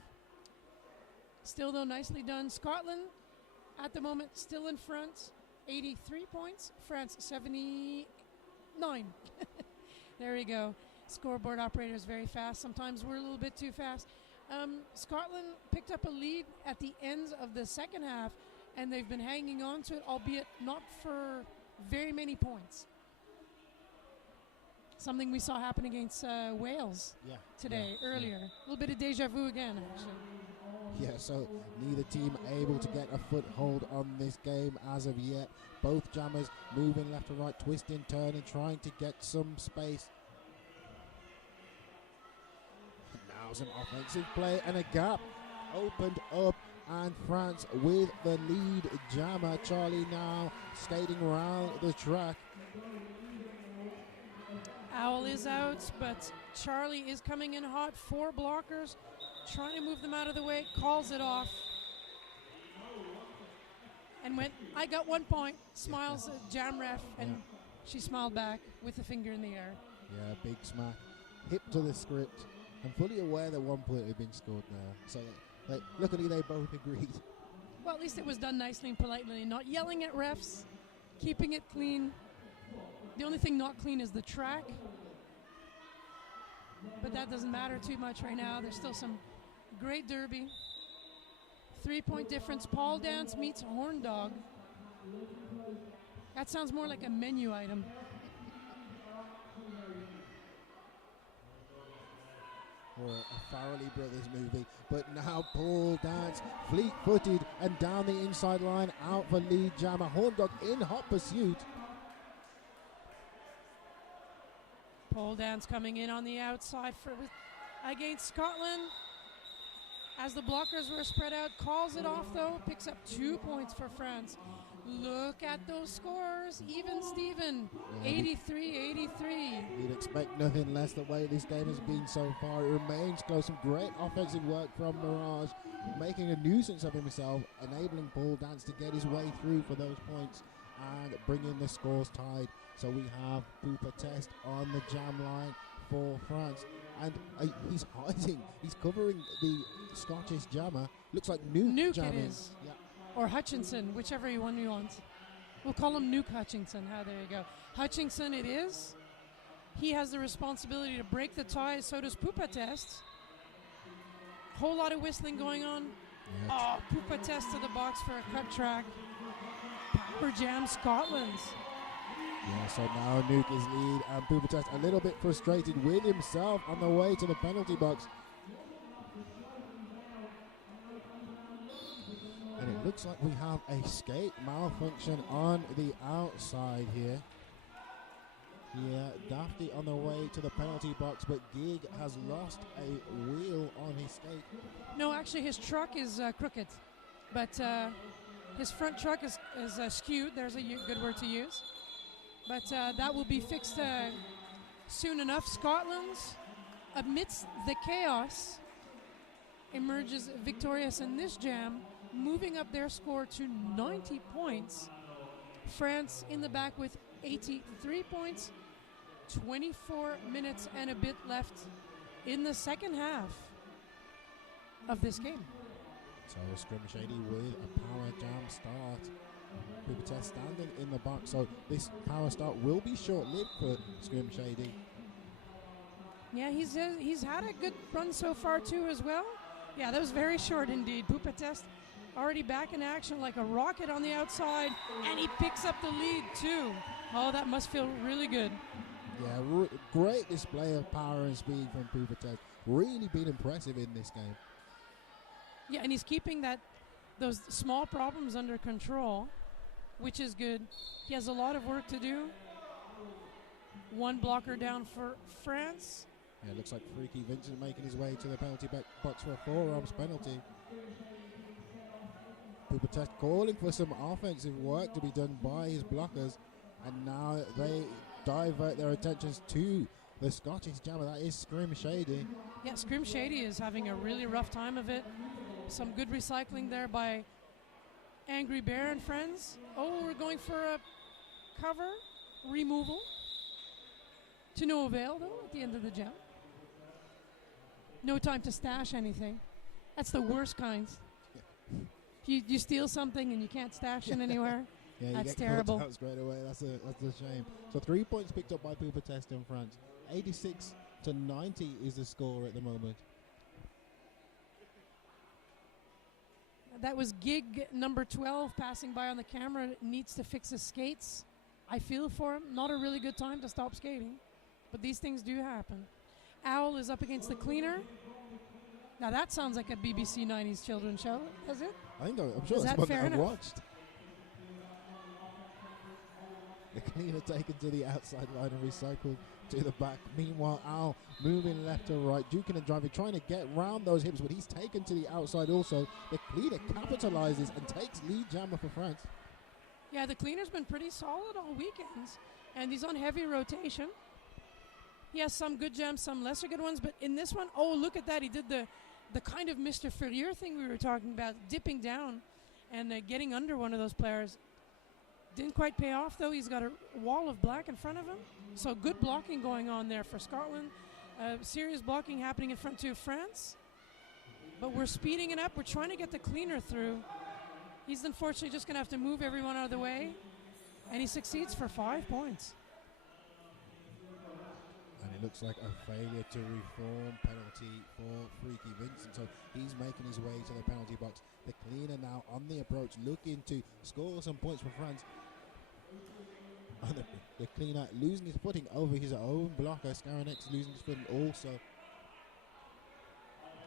Still, though, nicely done. Scotland, at the moment, still in front. 83 points. France, 79. There we go. Scoreboard operators very fast. Sometimes we're a little bit too fast. Scotland picked up a lead at the ends of the second half, and they've been hanging on to it, albeit not for very many points. Something we saw happen against Wales earlier. A little bit of deja vu again, actually. Yeah, so neither team able to get a foothold on this game as of yet. Both jammers moving left to right, twisting, turning, trying to get some space. Now some offensive play and a gap opened up, and France with the lead jammer. Charlie now skating around the track. Owl is out, but Charlie is coming in hot. 4 blockers, trying to move them out of the way, calls it off. And went, I got 1 point, smiles at jam ref, and she smiled back with a finger in the air. Yeah, big smack. Hip to the script. I'm fully aware that 1 point had been scored now. So luckily they both agreed. Well, at least it was done nicely and politely, not yelling at refs, keeping it clean. The only thing not clean is the track. But that doesn't matter too much right now. There's still some great derby. 3-point difference. Paul dance meets horn dog. That sounds more like a menu item. Or a Farrelly Brothers movie. But now Paul dance, fleet-footed and down the inside line, out for lead jammer. Horn dog in hot pursuit. Pole dance coming in on the outside against Scotland. As the blockers were spread out, calls it off though, picks up 2 points for France. Look at those scores, even Steven, 83-83. You'd expect nothing less the way this game has been so far. It remains close. Some great offensive work from Mirage, making a nuisance of himself, enabling Paul Dance to get his way through for those points and bringing the scores tied. So we have Pupates on the jam line for France. And he's hiding. He's covering the Scottish jammer. Looks like Nuke jamming. It is. Yeah. Or Hutchinson, whichever one you want. We'll call him Nuke Hutchinson. There you go. Hutchinson it is. He has the responsibility to break the tie. So does Pupates. Whole lot of whistling going on. Yeah. Oh, Pupates to the box for a cut track. Power jam Scotland. Yeah, so now Nuke is lead, and Pupates a little bit frustrated with himself on the way to the penalty box. Looks like we have a skate malfunction on the outside here. Yeah, Dafty on the way to the penalty box, but Gig has lost a wheel on his skate. No, actually his truck is crooked, but his front truck is skewed. There's a good word to use. But that will be fixed soon enough. Scotland's, amidst the chaos, emerges victorious in this jam, moving up their score to 90 points. France in the back with 83 points, 24 minutes and a bit left in the second half of this game. So Scrim Shady with a power jam start. Pubertest standing in the box, so this power start will be short-lived for Scrim Shady. Yeah, he's had a good run so far too as well. Yeah, that was very short indeed. Pubertest already back in action like a rocket on the outside, and he picks up the lead too. Oh, that must feel really good. Yeah, great display of power and speed from Pubertest. Really been impressive in this game. Yeah, and he's keeping those small problems under control, which is good. He has a lot of work to do. One blocker down for France. Yeah, it looks like Freaky Vincent making his way to the penalty box for a forearms penalty. Pubertest calling for some offensive work to be done by his blockers, and now they divert their attentions to the Scottish jammer. That is Scrim Shady. Yeah, Scrim Shady is having a really rough time of it. Some good recycling there by Angry Bear and friends. Oh, we're going for a cover removal. To no avail, though, at the end of the jam. No time to stash anything. That's the worst kinds. You steal something and you can't stash it anywhere. Yeah, that's you get terrible. Out straight away. That's a shame. So 3 points picked up by Pubertest in France. 86 to 90 is the score at the moment. That was Gig number 12 passing by on the camera. Needs to fix his skates. I feel for him. Not a really good time to stop skating, but these things do happen. Owl is up against the cleaner. Now that sounds like a BBC 90s children's show, does it? I'm sure is that's that one fair that I've enough? watched. The cleaner taken to the outside line and recycled to the back. Meanwhile, Owl moving left to right, duking and driving, trying to get round those hips, but he's taken to the outside also. The cleaner capitalizes and takes lead jammer for France. Yeah, the cleaner's been pretty solid all weekends, and he's on heavy rotation. He has some good jams, some lesser good ones, but in this one, oh, look at that. He did the kind of Mr. Ferrier thing we were talking about, dipping down and getting under one of those players. Didn't quite pay off, though. He's got a wall of black in front of him. So good blocking going on there for Scotland. Serious blocking happening in front to France. But we're speeding it up. We're trying to get the cleaner through. He's unfortunately just going to have to move everyone out of the way. And he succeeds for 5 points. And it looks like a failure to reform penalty for Freaky Vincent. So he's making his way to the penalty box. The cleaner now on the approach, looking to score some points for France. And the cleaner losing his footing over his own blocker. Scaranex losing his footing also.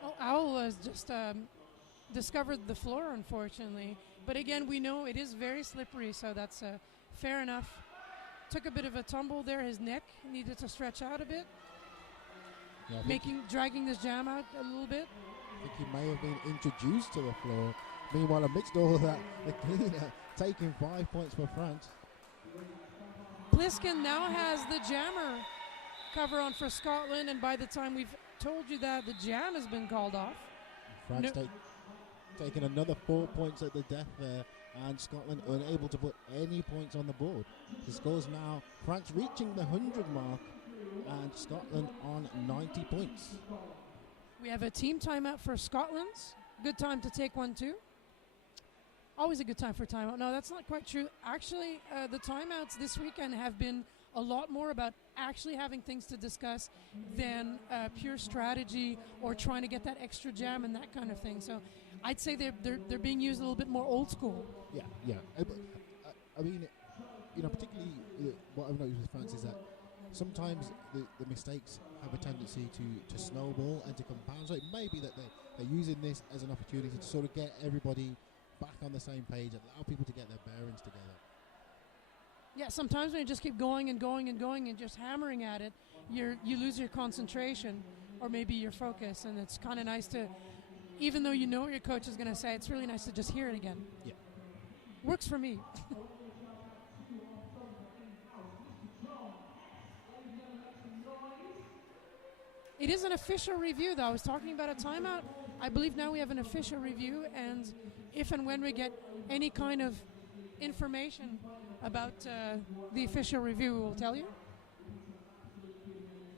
Oh, Owl has just discovered the floor, unfortunately. But again, we know it is very slippery, so that's fair enough. Took a bit of a tumble there. His neck needed to stretch out a bit, Yeah, dragging this jam out a little bit. I think he may have been introduced to the floor. Meanwhile, amidst all of that, the cleaner taking 5 points for France. Pliskin now has the jammer cover on for Scotland, and by the time we've told you that, the jam has been called off. France taking another 4 points at the death there, and Scotland unable to put any points on the board. The score's now France reaching the 100 mark, and Scotland on 90 points. We have a team timeout for Scotland. Good time to take one too. Always a good time for timeout. No, that's not quite true. Actually, the timeouts this weekend have been a lot more about actually having things to discuss than pure strategy or trying to get that extra jam and that kind of thing. So I'd say they're being used a little bit more old school. Yeah. I mean, particularly what I've noticed with France is that sometimes the mistakes have a tendency to snowball and to compound. So it may be that they're using this as an opportunity to sort of get everybody back on the same page, allow people to get their bearings together. Yeah, sometimes when you just keep going and going and going and just hammering at it, you lose your concentration or maybe your focus, and it's kind of nice to, even though you know what your coach is going to say, it's really nice to just hear it again. Yeah. Works for me. It is an official review, though. I was talking about a timeout. I believe now we have an official review, and if and when we get any kind of information about the official review, we will tell you.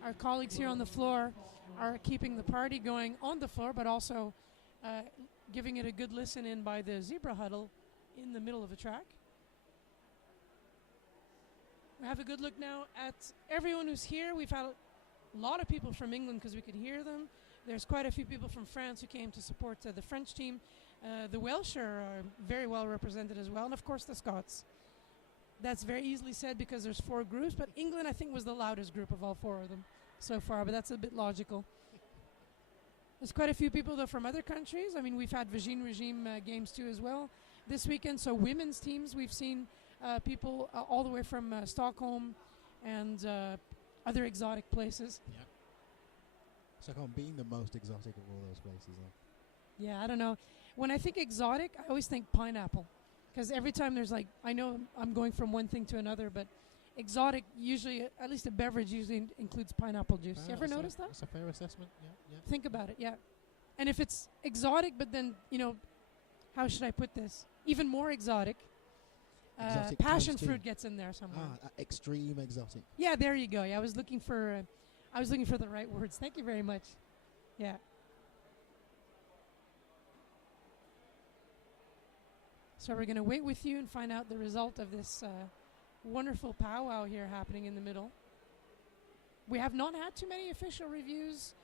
Our colleagues here on the floor are keeping the party going on the floor, but also giving it a good listen in by the zebra huddle in the middle of the track. We have a good look now at everyone who's here. We've had a lot of people from England because we could hear them. There's quite a few people from France who came to support the French team. The Welsh are very well represented as well, and of course the Scots. That's very easily said because there's 4 groups, but England I think was the loudest group of all 4 of them so far, but that's a bit logical. There's quite a few people though from other countries. I mean, we've had Vagine Regime games too as well this weekend, so women's teams we've seen people all the way from Stockholm and other exotic places. Yeah. Stockholm being the most exotic of all those places, though. Yeah, I don't know. When I think exotic, I always think pineapple. Because every time there's like, I know I'm going from one thing to another, but exotic usually, at least a beverage usually includes pineapple juice. You ever notice that? That's a fair assessment, yeah. Think about it, yeah. And if it's exotic, but then, how should I put this? Even more exotic. Exotic passion tasting. fruit gets in there somewhere. Extreme exotic. Yeah, there you go. Yeah, I was looking for the right words. Thank you very much. Yeah. So we're going to wait with you and find out the result of this wonderful powwow here happening in the middle. We have not had too many official reviews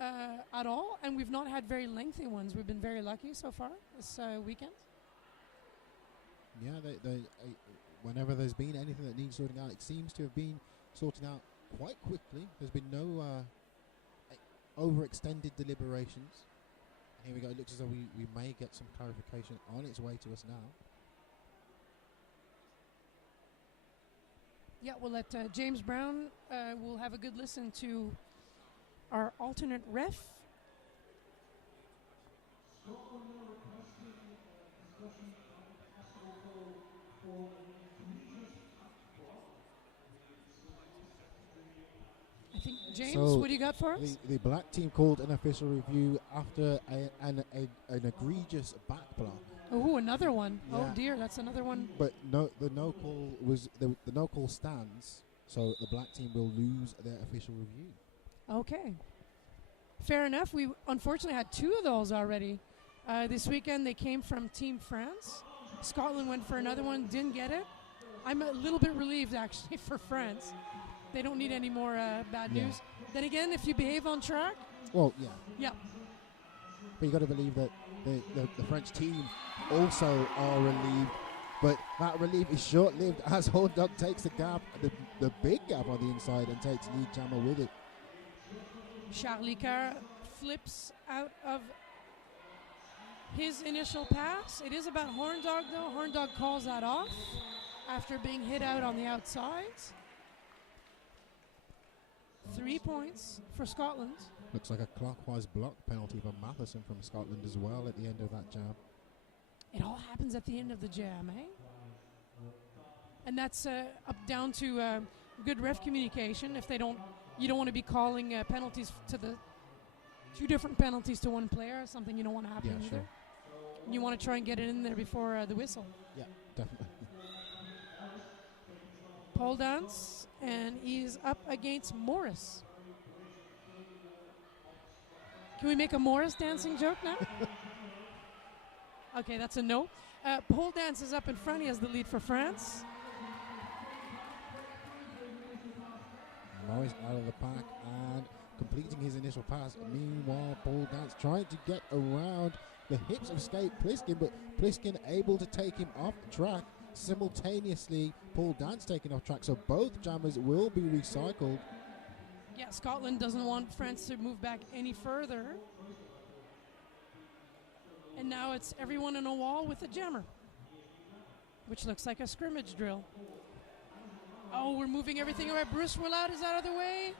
at all, and we've not had very lengthy ones. We've been very lucky so far this weekend. Yeah, whenever there's been anything that needs sorting out, it seems to have been sorted out quite quickly. There's been no overextended deliberations. Here we go. It looks as though we may get some clarification on its way to us now. Yeah, we'll let James Brown, we'll have a good listen to our alternate ref. I think, James, So what do you got for us? The black team called an official review after an egregious back block. Oh, another one. Yeah. Oh dear, that's another one. But the no call stands, so the black team will lose their official review. Okay. Fair enough. We unfortunately had 2 of those already. This weekend they came from Team France. Scotland went for another one, didn't get it. I'm a little bit relieved actually for France. They don't need any more bad news. Then again, if you behave on track. Well, yeah. Yeah. But you got to believe that the French team also are relieved. But that relief is short-lived as Horn Dog takes the gap, the big gap on the inside, and takes lead jammer with it. Charlie Carr flips out of his initial pass. It is about Horn Dog, though. Horn Dog calls that off after being hit out on the outside. 3 points for Scotland. Looks like a clockwise block penalty for Matheson from Scotland as well at the end of that jam. It all happens at the end of the jam, eh? And that's up down to good ref communication. If you don't want to be calling penalties to the 2 different penalties to one player. Something you don't want to happen either. Sure. You want to try and get it in there before the whistle. Yeah, definitely. Pole dance, and he's up against Morris. Can we make a Morris dancing joke now? Okay, that's a no. Pole dance is up in front. He has the lead for France. Morris out of the pack and completing his initial pass. Meanwhile, Pole dance trying to get around the hips of Skate Pliskin, but Pliskin able to take him off track. Simultaneously, Paul Dance taking off track, so both jammers will be recycled. Yeah, Scotland doesn't want France to move back any further. And now it's everyone in a wall with a jammer, which looks like a scrimmage drill. Oh, we're moving everything away. Bruce Willard is out of the way.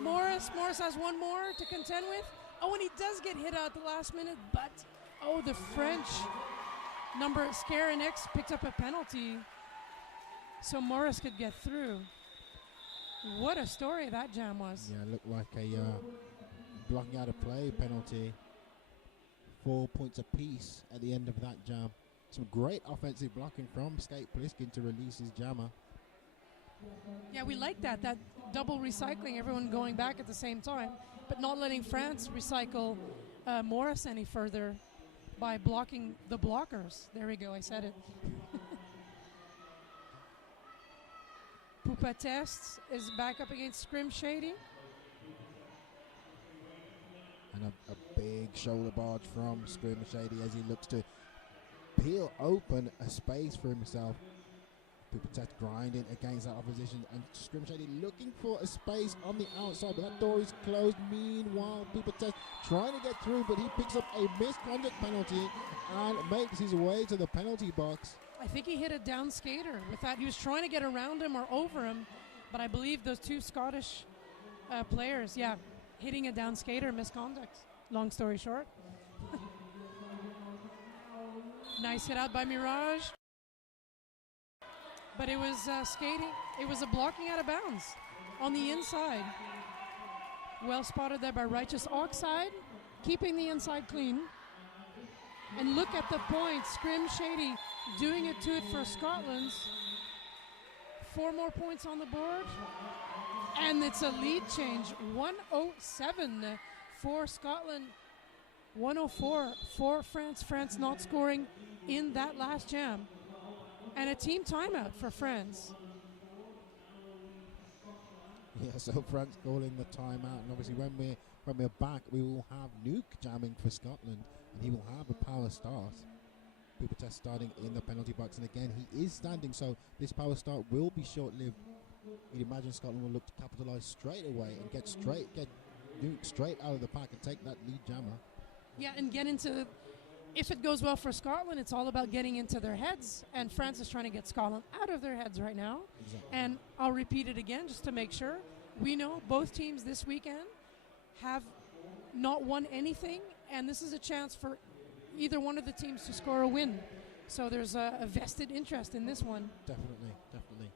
Morris has one more to contend with. Oh, and he does get hit out at the last minute, but the French number Scarin X picked up a penalty, so Morris could get through. What a story that jam was. Yeah, it looked like a blocking out of play penalty. 4 points apiece at the end of that jam. Some great offensive blocking from Skate Pliskin to release his jammer. Yeah, we like that double recycling, everyone going back at the same time, but not letting France recycle Morris any further by blocking the blockers. There we go, I said it. Pupa Test is back up against Scrim Shady. And a big shoulder barge from Scrim Shady as he looks to peel open a space for himself. Pupa Test grinding against that opposition, and Scrim Shady looking for a space on the outside, but that door is closed. Meanwhile, Pupa Test trying to get through, but he picks up a misconduct penalty and makes his way to the penalty box. I think he hit a down skater with that. He was trying to get around him or over him, but I believe those two Scottish players, hitting a down skater, misconduct. Long story short. Nice hit out by Mirage. But it was skating. It was a blocking out of bounds on the inside. Well spotted there by Righteous Oxide, keeping the inside clean. And look at the points. Scrim Shady doing it to it for Scotland. 4 more points on the board. And it's a lead change. 107 for Scotland. 104 for France. France not scoring in that last jam. And a team timeout for France. Yeah, so France calling the timeout, and obviously when we're back, we will have Nuke jamming for Scotland, and he will have a power start. Pupa Test starting in the penalty box, and again he is standing, so this power start will be short-lived. You'd imagine Scotland will look to capitalise straight away and get Nuke straight out of the pack and take that lead jammer. Yeah, and get into. If it goes well for Scotland, it's all about getting into their heads, and France is trying to get Scotland out of their heads right now. Exactly. And I'll repeat it again just to make sure. We know both teams this weekend have not won anything, and this is a chance for either one of the teams to score a win. So there's a vested interest in this one. Definitely.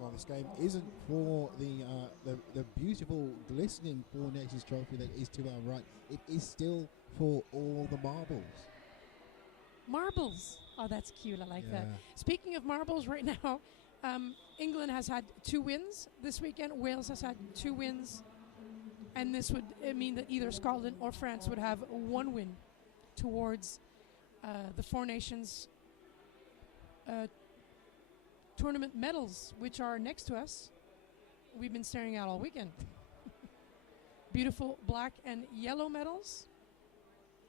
Well, this game isn't for the beautiful, glistening 4Nations trophy that is to our right. It is still for all the marbles. Marbles. Oh, that's cute. I like that. Speaking of marbles right now, England has had 2 wins this weekend. Wales has had 2 wins. And this would mean that either Scotland or France would have 1 win towards the 4Nations tournament medals, which are next to us. We've been staring at all weekend. Beautiful black and yellow medals.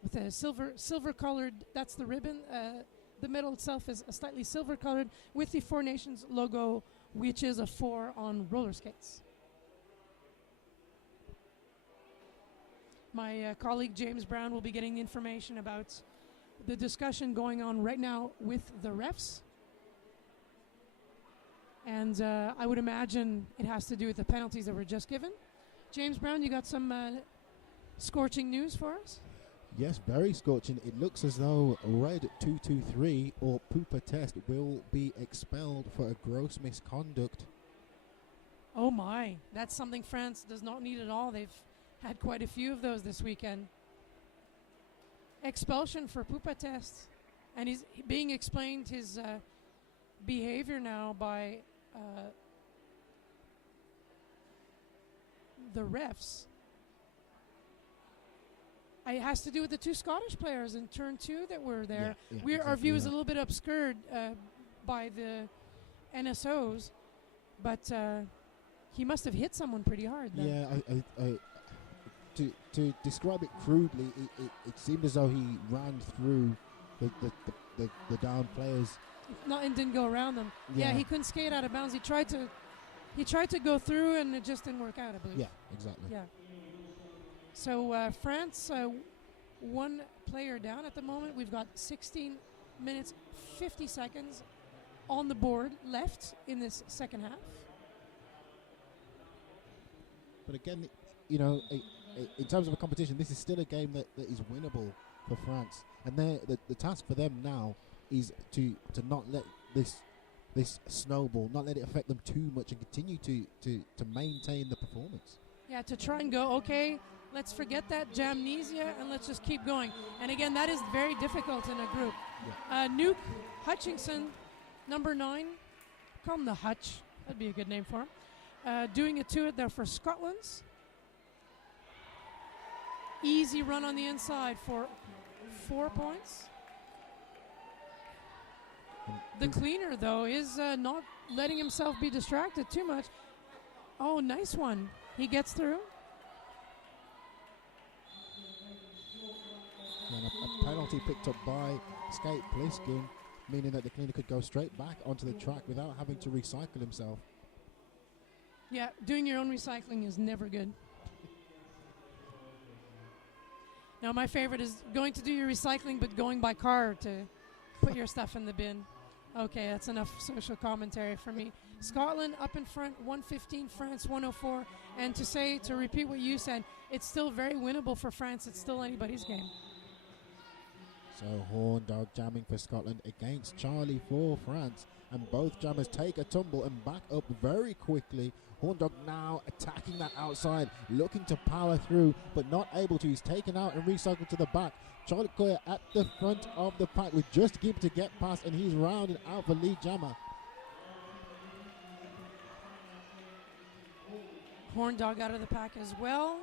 With a silver colored, that's the ribbon. The medal itself is a slightly silver colored with the 4Nations logo, which is a 4 on roller skates. My colleague James Brown will be getting the information about the discussion going on right now with the refs. And I would imagine it has to do with the penalties that were just given. James Brown, you got some scorching news for us? Yes, very scorching. It looks as though Red 223 or Pupa Test will be expelled for a gross misconduct. Oh my, that's something France does not need at all. They've had quite a few of those this weekend. Expulsion for Pupa Test. And he's being explained his behavior now by the refs. It has to do with the 2 Scottish players in turn 2 that were there. Our view is a little bit obscured by the NSOs, but he must have hit someone pretty hard. Yeah, to describe it crudely, it seemed as though he ran through the down players. And didn't go around them. Yeah, he couldn't skate out of bounds. He tried to go through, and it just didn't work out, I believe. Yeah, exactly. Yeah. So France one player down at the moment. We've got 16 minutes, 50 seconds on the board left in this second half. But again, you know, in terms of a competition, this is still a game that is winnable for France. And the task for them now is to not let this snowball, not let it affect them too much, and continue to maintain the performance. Yeah, to try and go, okay, let's forget that jamnesia and let's just keep going. And again, that is very difficult in a group. Yeah. Nuke Hutchinson, number 9. Call him the Hutch. That'd be a good name for him. Doing it to it there for Scotland. Easy run on the inside for 4 points. The cleaner, though, is not letting himself be distracted too much. Oh, nice one. He gets through. And a penalty picked up by Skate Pliskin, meaning that the cleaner could go straight back onto the track without having to recycle himself. Yeah, doing your own recycling is never good. Now, my favorite is going to do your recycling, but going by car to put your stuff in the bin. Okay, that's enough social commentary for me. Scotland up in front, 115, France 104. And to repeat what you said, it's still very winnable for France. It's still anybody's game. So Horn Dog jamming for Scotland against Charlie for France. And both jammers take a tumble and back up very quickly. Horn Dog now attacking that outside, looking to power through, but not able to. He's taken out and recycled to the back. Charlie Coyer at the front of the pack with just Gibb to get past, and he's rounded out for lead jammer. Horn Dog out of the pack as well.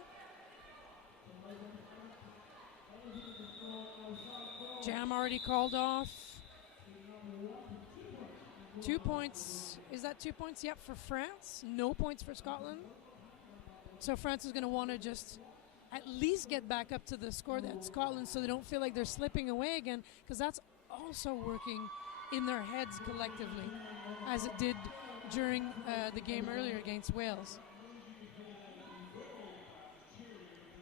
Jam already called off. 2 points. Is that 2 points? Yep, for France. No points for Scotland. So France is going to want to just at least get back up to the score that Scotland, so they don't feel like they're slipping away again, because that's also working in their heads collectively, as it did during the game earlier against Wales.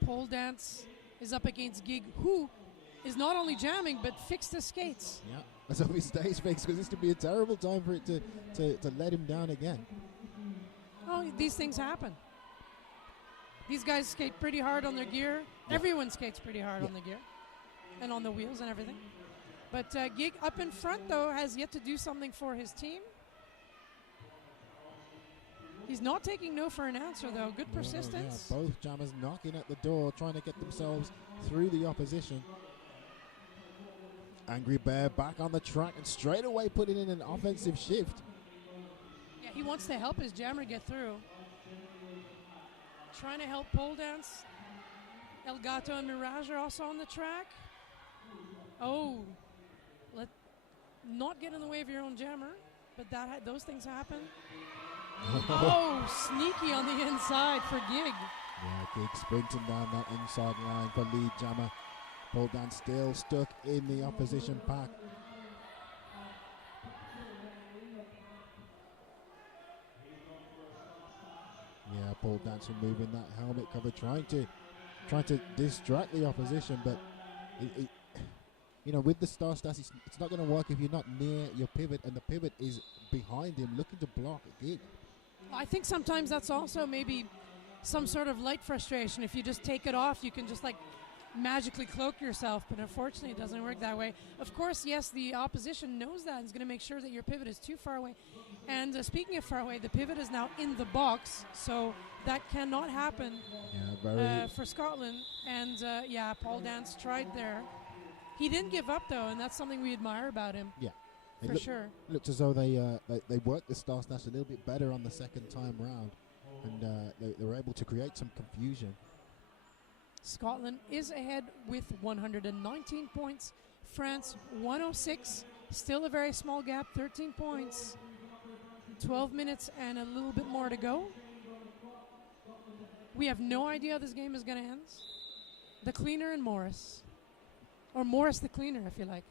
Pole dance is up against Gig, who is not only jamming but fixed his skates. Yeah, let's hope he stays fixed, because this could be a terrible time for it to let him down again. Oh, these things happen. These guys skate pretty hard on their gear. Yeah. Everyone skates pretty hard on the gear and on the wheels and everything. But Gig up in front, though, has yet to do something for his team. He's not taking no for an answer, though. Good persistence. Yeah, both jammers knocking at the door, trying to get themselves through the opposition. Angry Bear back on the track and straight away putting in an offensive shift. Yeah, he wants to help his jammer get through. Trying to help pole dance. El Gato and Mirage are also on the track. Oh, not get in the way of your own jammer, but those things happen. Oh, sneaky on the inside for Gig. Yeah, Gig sprinting down that inside line for lead jammer. Pole dance still stuck in the opposition pack. Yeah, pole dance removing that helmet cover, trying to distract the opposition, but you know, with the star stats, it's not going to work if you're not near your pivot, and the pivot is behind him, looking to block a Gig. I think sometimes that's also maybe some sort of light frustration. If you just take it off, you can just like magically cloak yourself, but unfortunately it doesn't work that way. Of course, yes, the opposition knows that and is going to make sure that your pivot is too far away. And speaking of far away, the pivot is now in the box, so that cannot happen for Scotland. And yeah, Paul Dance tried there. He didn't give up, though, and that's something we admire about him. Yeah. For sure. Looked as though they worked the star snatch a little bit better on the second time round, and they were able to create some confusion. Scotland is ahead with 119 points. France 106. Still a very small gap, 13 points. 12 minutes and a little bit more to go. We have no idea how this game is going to end. The cleaner and Morris. Or Morris the cleaner, if you like.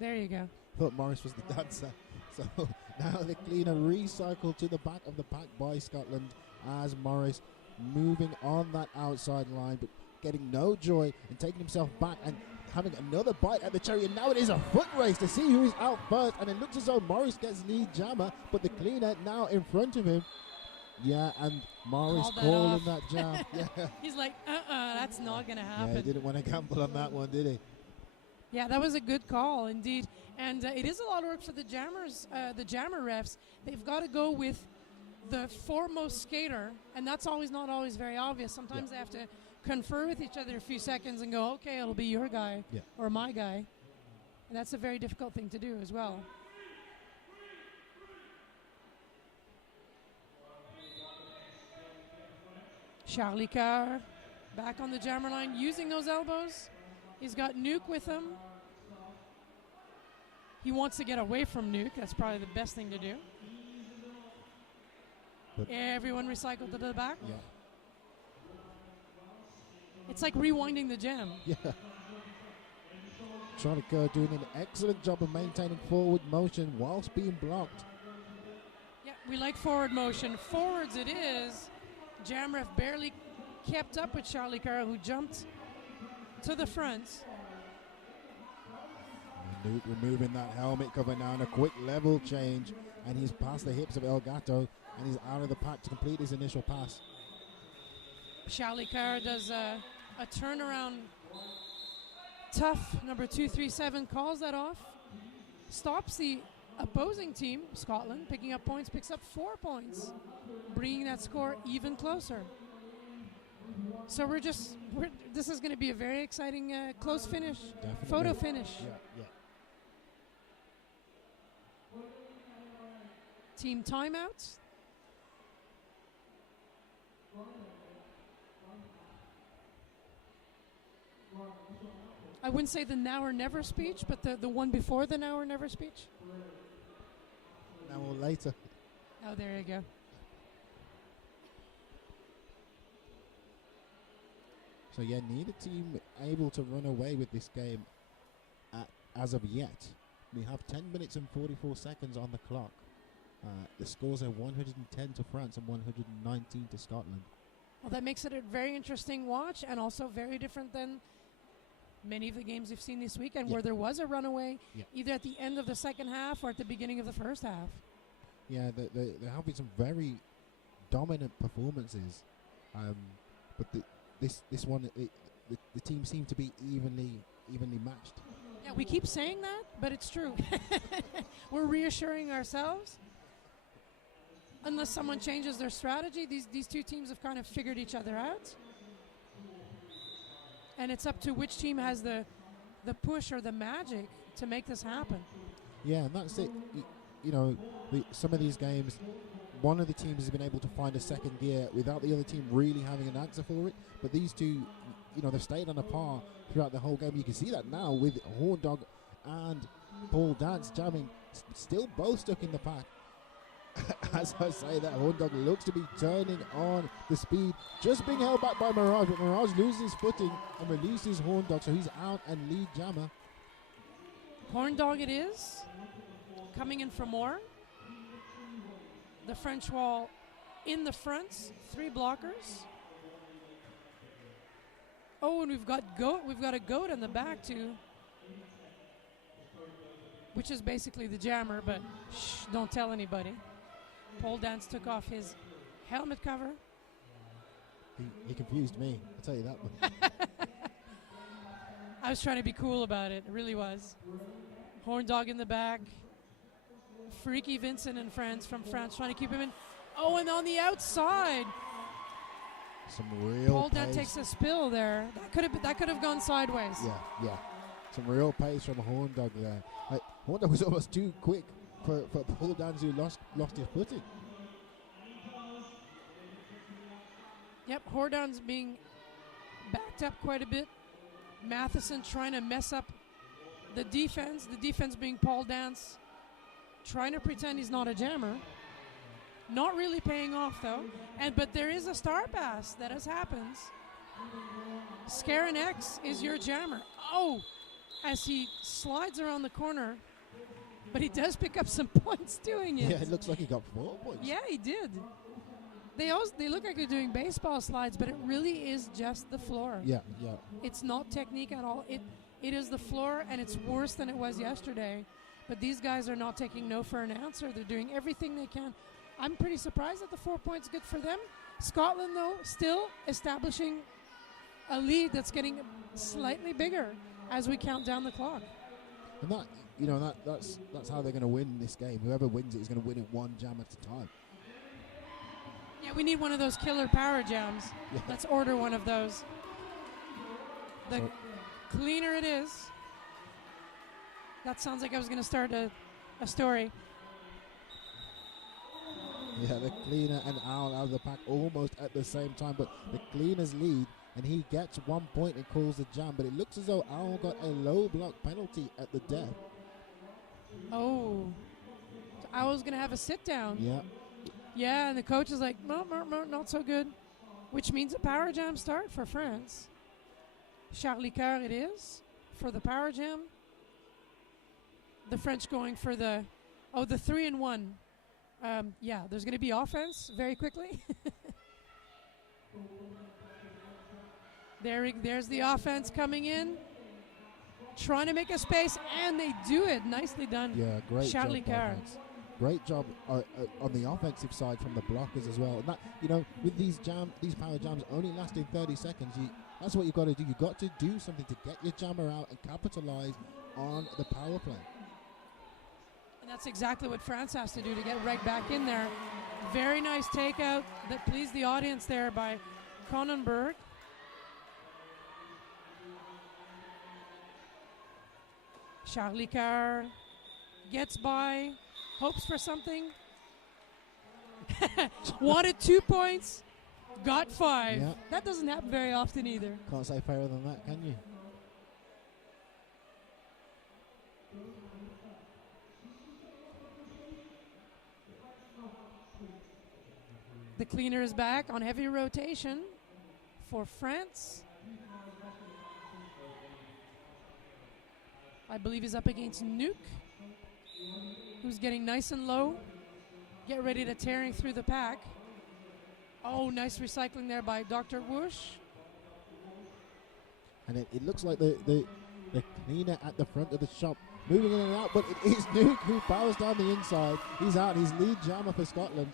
There you go. Thought Morris was the dancer. So now the cleaner recycled to the back of the pack by Scotland as Morris moving on that outside line, but getting no joy and taking himself back and having another bite at the cherry. And now it is a foot race to see who is out first. And it looks as though Morris gets lead jammer, but the cleaner now in front of him. Yeah, and Morris calling that jam. Yeah. He's like, that's not going to happen. Yeah, he didn't want to gamble on that one, did he? Yeah, that was a good call, indeed. And it is a lot of work for the jammers, the jammer refs. They've got to go with the foremost skater, and that's not always very obvious. Sometimes they have to confer with each other a few seconds and go, okay, it'll be your guy or my guy. And that's a very difficult thing to do as well. Charlie Coeur back on the jammer line using those elbows. He's got Nuke with him. He wants to get away from Nuke. That's probably the best thing to do. But everyone recycled to the back. Yeah. It's like rewinding the jam. Yeah. Charlie Coeur doing an excellent job of maintaining forward motion whilst being blocked. Yeah, we like forward motion. Forwards it is. Jam ref barely kept up with Charlie Coeur, who jumped to the front. Nuke removing that helmet cover now, and a quick level change, and he's past the hips of El Gato, and he's out of the pack to complete his initial pass. Charlie Coeur does a turnaround. Tough, number 237, calls that off. Stops the opposing team, Scotland, picking up points, picks up 4 points, bringing that score even closer. So this is going to be a very exciting close finish, Definitely. photo finish. Yeah. Team timeouts. I wouldn't say the now or never speech, but the one before the now or never speech. Now or later. Oh, there you go. So yeah, neither team able to run away with this game as of yet. We have 10 minutes and 44 seconds on the clock. The scores are 110 to France and 119 to Scotland. Well, that makes it a very interesting watch, and also very different than many of the games we've seen this weekend, where there was a runaway either at the end of the second half or at the beginning of the first half. Yeah, there have been some very dominant performances, but this one, the team seemed to be evenly matched. Yeah, we keep saying that, but it's true. We're reassuring ourselves. Unless someone changes their strategy, these two teams have kind of figured each other out. And it's up to which team has the push or the magic to make this happen. Yeah, and that's it. Some of these games, one of the teams has been able to find a second gear without the other team really having an answer for it. But these two, they've stayed on a par throughout the whole game. You can see that now with Horn Dog and Paul Dance jamming, still both stuck in the pack. As I say that, Horn Dog looks to be turning on the speed, just being held back by Mirage, but Mirage loses his footing and releases Horn Dog, so he's out and lead jammer. Horn Dog it is, coming in for more. The French wall in the front, 3 blockers. Oh, and we've got a goat in the back too, which is basically the jammer, but shh, don't tell anybody. Pole Dance took off his helmet cover. He confused me, I'll tell you that one. I was trying to be cool about it. It really was. Horn Dog in the back. Freaky Vincent from France trying to keep him in. Oh, and on the outside. Some real Pole Dance takes a spill there. That could have gone sideways. Yeah. Some real pace from Horn Dog there. Horn Dog was almost too quick for Paul Dance, who lost his footing. Yep, Hordan's being backed up quite a bit. Matheson trying to mess up the defense. The defense being Paul Dance, trying to pretend he's not a jammer. Not really paying off though. But there is a star pass that has happened. Scarin X is your jammer. Oh, as he slides around the corner. But he does pick up some points doing it. Yeah, it looks like he got 4 points. Yeah, he did. They look like they're doing baseball slides, but it really is just the floor. Yeah. It's not technique at all. It is the floor, and it's worse than it was yesterday. But these guys are not taking no for an answer. They're doing everything they can. I'm pretty surprised that the 4 points good for them. Scotland, though, still establishing a lead that's getting slightly bigger as we count down the clock. And that's how they're going to win this game. Whoever wins it is going to win it one jam at a time. Yeah, we need one of those killer power jams. Yeah. Let's order one of those. The cleaner it is. That sounds like I was going to start a story. Yeah, the cleaner and Owl out of the pack almost at the same time, but the cleaner's lead, and he gets 1 point and calls the jam, but it looks as though Owl got a low block penalty at the death. Oh. So Owl's going to have a sit down. Yeah. Yeah, and the coach is like, no, not so good, which means a power jam start for France. Charlie Coeur it is for the power jam. The French going for the 3-and-1. Yeah, there's going to be offense very quickly. There's the offense coming in, trying to make a space, and they do it. Nicely done. Yeah, great Charlie job. Coeur. Great job on the offensive side from the blockers as well. And that, with these power jams only lasting 30 seconds, that's what you've got to do. You've got to do something to get your jammer out and capitalize on the power play. And that's exactly what France has to do to get right back in there. Very nice takeout that pleased the audience there by Cronenberg. Charlie Coeur gets by, hopes for something. Wanted 2 points, got 5. Yeah. That doesn't happen very often either. Can't say fairer than that, can you? The cleaner is back on heavy rotation for France. I believe he's up against Nuke, who's getting nice and low. Get ready to tearing through the pack. Oh, nice recycling there by Dr. Whoosh. And it looks like the cleaner at the front of the shop moving in and out, but it is Nuke who powers down the inside. He's out. He's lead jammer for Scotland.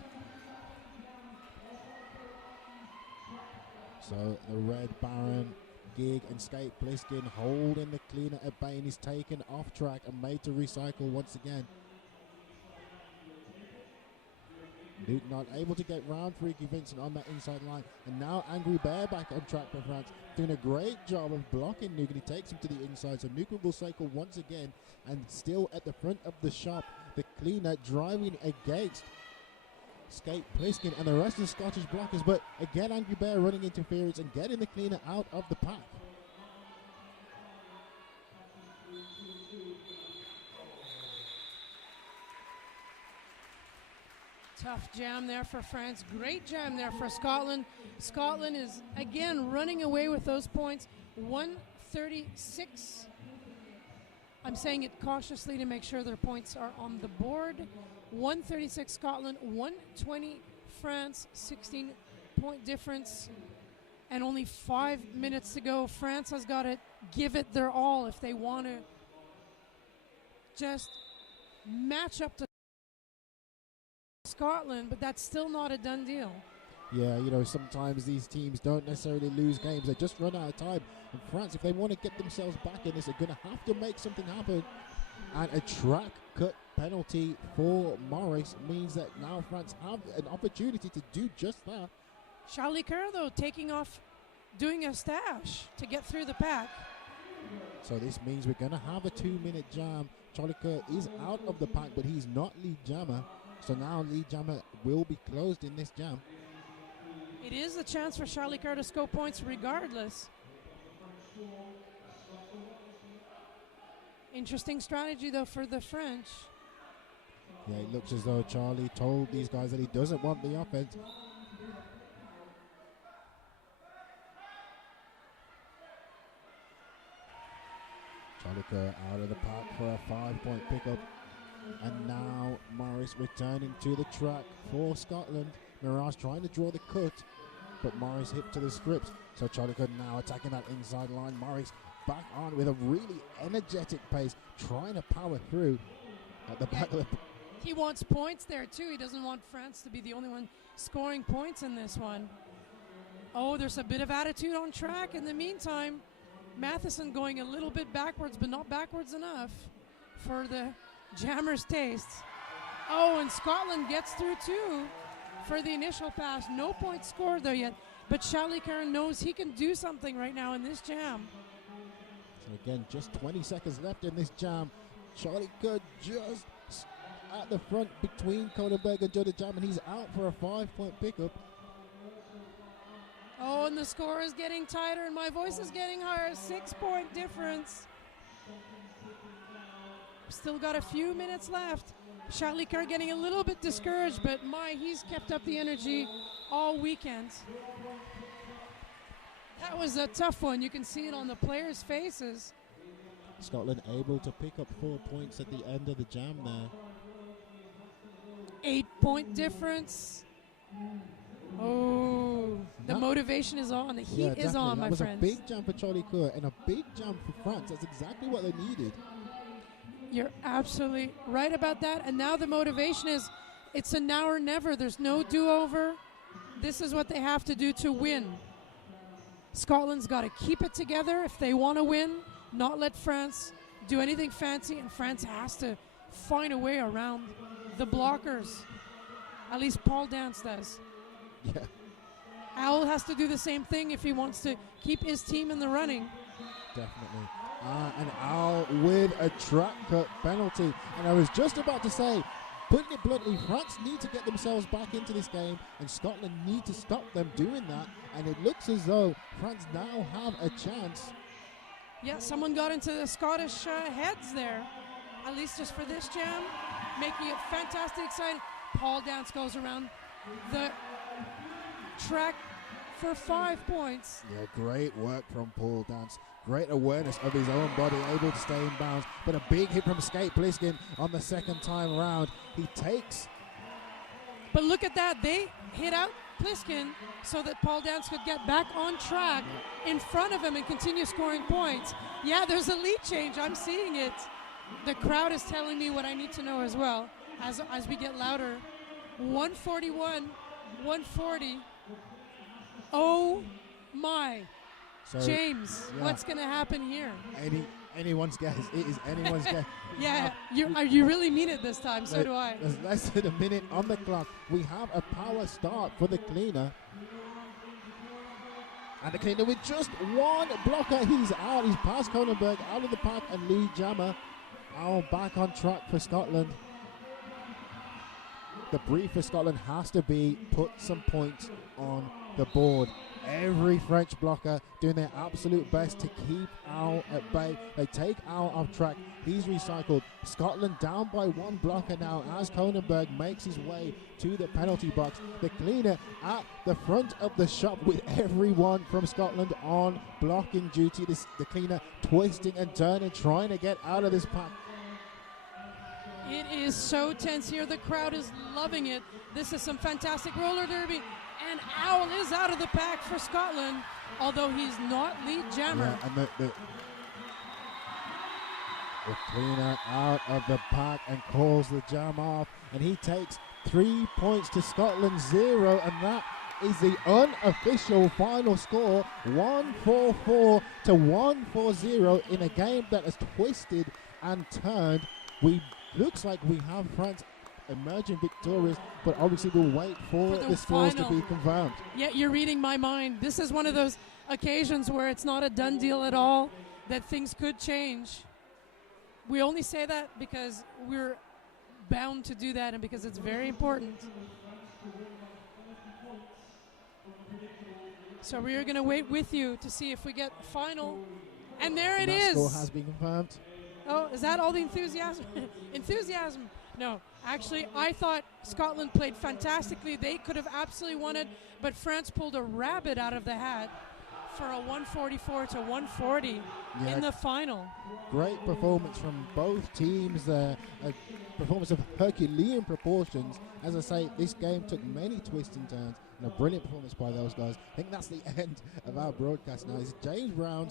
So the Red Baron, Gig and Skate Pliskin holding the cleaner at bay, and he's taken off track and made to recycle once again. Nuke not able to get round Freaky Vincent on that inside line, and now Angry Bear back on track for France, doing a great job of blocking Nuke, and he takes him to the inside. So Nuke will cycle once again, and still at the front of the shop, the cleaner driving against Skate Pliskin and the rest of the Scottish blockers, but again Angry Bear running interference and getting the cleaner out of the pack. Tough jam there for France. Great jam there for Scotland. Scotland is again running away with those points. 136. I'm saying it cautiously to make sure their points are on the board. 136 Scotland, 120 France, 16-point difference, and only 5 minutes to go. France has got to give it their all if they want to just match up to Scotland, but that's still not a done deal. Yeah, sometimes these teams don't necessarily lose games. They just run out of time. And France, if they want to get themselves back in this, are going to have to make something happen. And a track cut penalty for Morris means that now France have an opportunity to do just that. Charlie Coeur, though, taking off, doing a stash to get through the pack. So this means we're going to have a 2-minute jam. Charlie Coeur is out of the pack, but he's not lead jammer. So now lead jammer will be closed in this jam. It is a chance for Charlie Coeur to score points regardless. Interesting strategy, though, for the French. Yeah, it looks as though Charlie told these guys that he doesn't want the offense. Charlie Coeur out of the pack for a 5-point pickup. And now Morris returning to the track for Scotland. Mirage trying to draw the cut, but Morris hip to the script. So Charlie Good now attacking that inside line. Morris back on with a really energetic pace, trying to power through at the back of the... He wants points there too. He doesn't want France to be the only one scoring points in this one. Oh, there's a bit of attitude on track. In the meantime, Matheson going a little bit backwards, but not backwards enough for the Jammers' tastes. Oh, and Scotland gets through too for the initial pass. No points scored there yet, but Charlie Curran knows he can do something right now in this jam. So again, just 20 seconds left in this jam. Charlie Good just at the front between Kronenberg and Jody Jam, and he's out for a 5-point pickup. Oh, and the score is getting tighter, and my voice is getting higher. 6-point difference. Still got a few minutes left. Charlie Kerr getting a little bit discouraged, but he's kept up the energy all weekend. That was a tough one. You can see it on the players' faces. Scotland able to pick up 4 points at the end of the jam there. 8-point difference. Oh, the motivation is on. The heat is on, my friends. That was a big jam for Charlie Kerr and a big jam for France. That's exactly what they needed. You're absolutely right about that. And now the motivation is, it's a now or never. There's no do-over. This is what they have to do to win. Scotland's got to keep it together if they want to win, not let France do anything fancy, and France has to find a way around the blockers. At least Paul Dance does. Yeah. Owl has to do the same thing if he wants to keep his team in the running. Definitely. And Owl with a track cut penalty. And I was just about to say, putting it bluntly, France need to get themselves back into this game, and Scotland need to stop them doing that. And it looks as though France now have a chance. Yeah, someone got into the Scottish heads there, at least just for this jam, making it fantastic exciting. Paul Dance goes around the track for 5 points. Yeah, great work from Paul Dance. Great awareness of his own body, able to stay in bounds. But a big hit from Skate Pliskin on the second time around. He takes. But look at that. They hit out Pliskin so that Paul Dance could get back on track in front of him and continue scoring points. Yeah, there's a lead change. I'm seeing it. The crowd is telling me what I need to know as well as we get louder. 141, 140. Oh my. So, James, what's going to happen here? Anyone's guess. It is anyone's guess. Yeah, you really mean it this time. So do I. There's less than a minute on the clock. We have a power start for the cleaner. And the cleaner with just one blocker. He's out. He's past Kronenberg, out of the pack, and Lee Jammer. Owl back on track for Scotland. The brief for Scotland has to be put some points on the board. Every French blocker doing their absolute best to keep Owl at bay. They take Owl off track. He's recycled. Scotland down by one blocker now as Kronenberg makes his way to the penalty box. The cleaner at the front of the shop with everyone from Scotland on blocking duty. The cleaner twisting and turning, trying to get out of this pack. It is so tense here. The crowd is loving it. This is some fantastic roller derby. And Owl is out of the pack for Scotland, although he's not lead jammer. Yeah, and the cleaner out of the pack and calls the jam off. And he takes 3 points to Scotland 0. And that is the unofficial final score. 144 to 140 in a game that has twisted and turned. Looks like we have France emerging victorious, but obviously we'll wait for the scores to be confirmed. Yeah, you're reading my mind. This is one of those occasions where it's not a done deal at all, that things could change. We only say that because we're bound to do that and because it's very important. So we are going to wait with you to see if we get final. And there it is. Score has been confirmed. Oh, is that all the enthusiasm? Enthusiasm. No, actually, I thought Scotland played fantastically. They could have absolutely won it, but France pulled a rabbit out of the hat for a 144 to 140. Yeah. in the final. Great performance from both teams there. A performance of Herculean proportions. As I say, this game took many twists and turns, and a brilliant performance by those guys. I think that's the end of our broadcast now. It's James Brown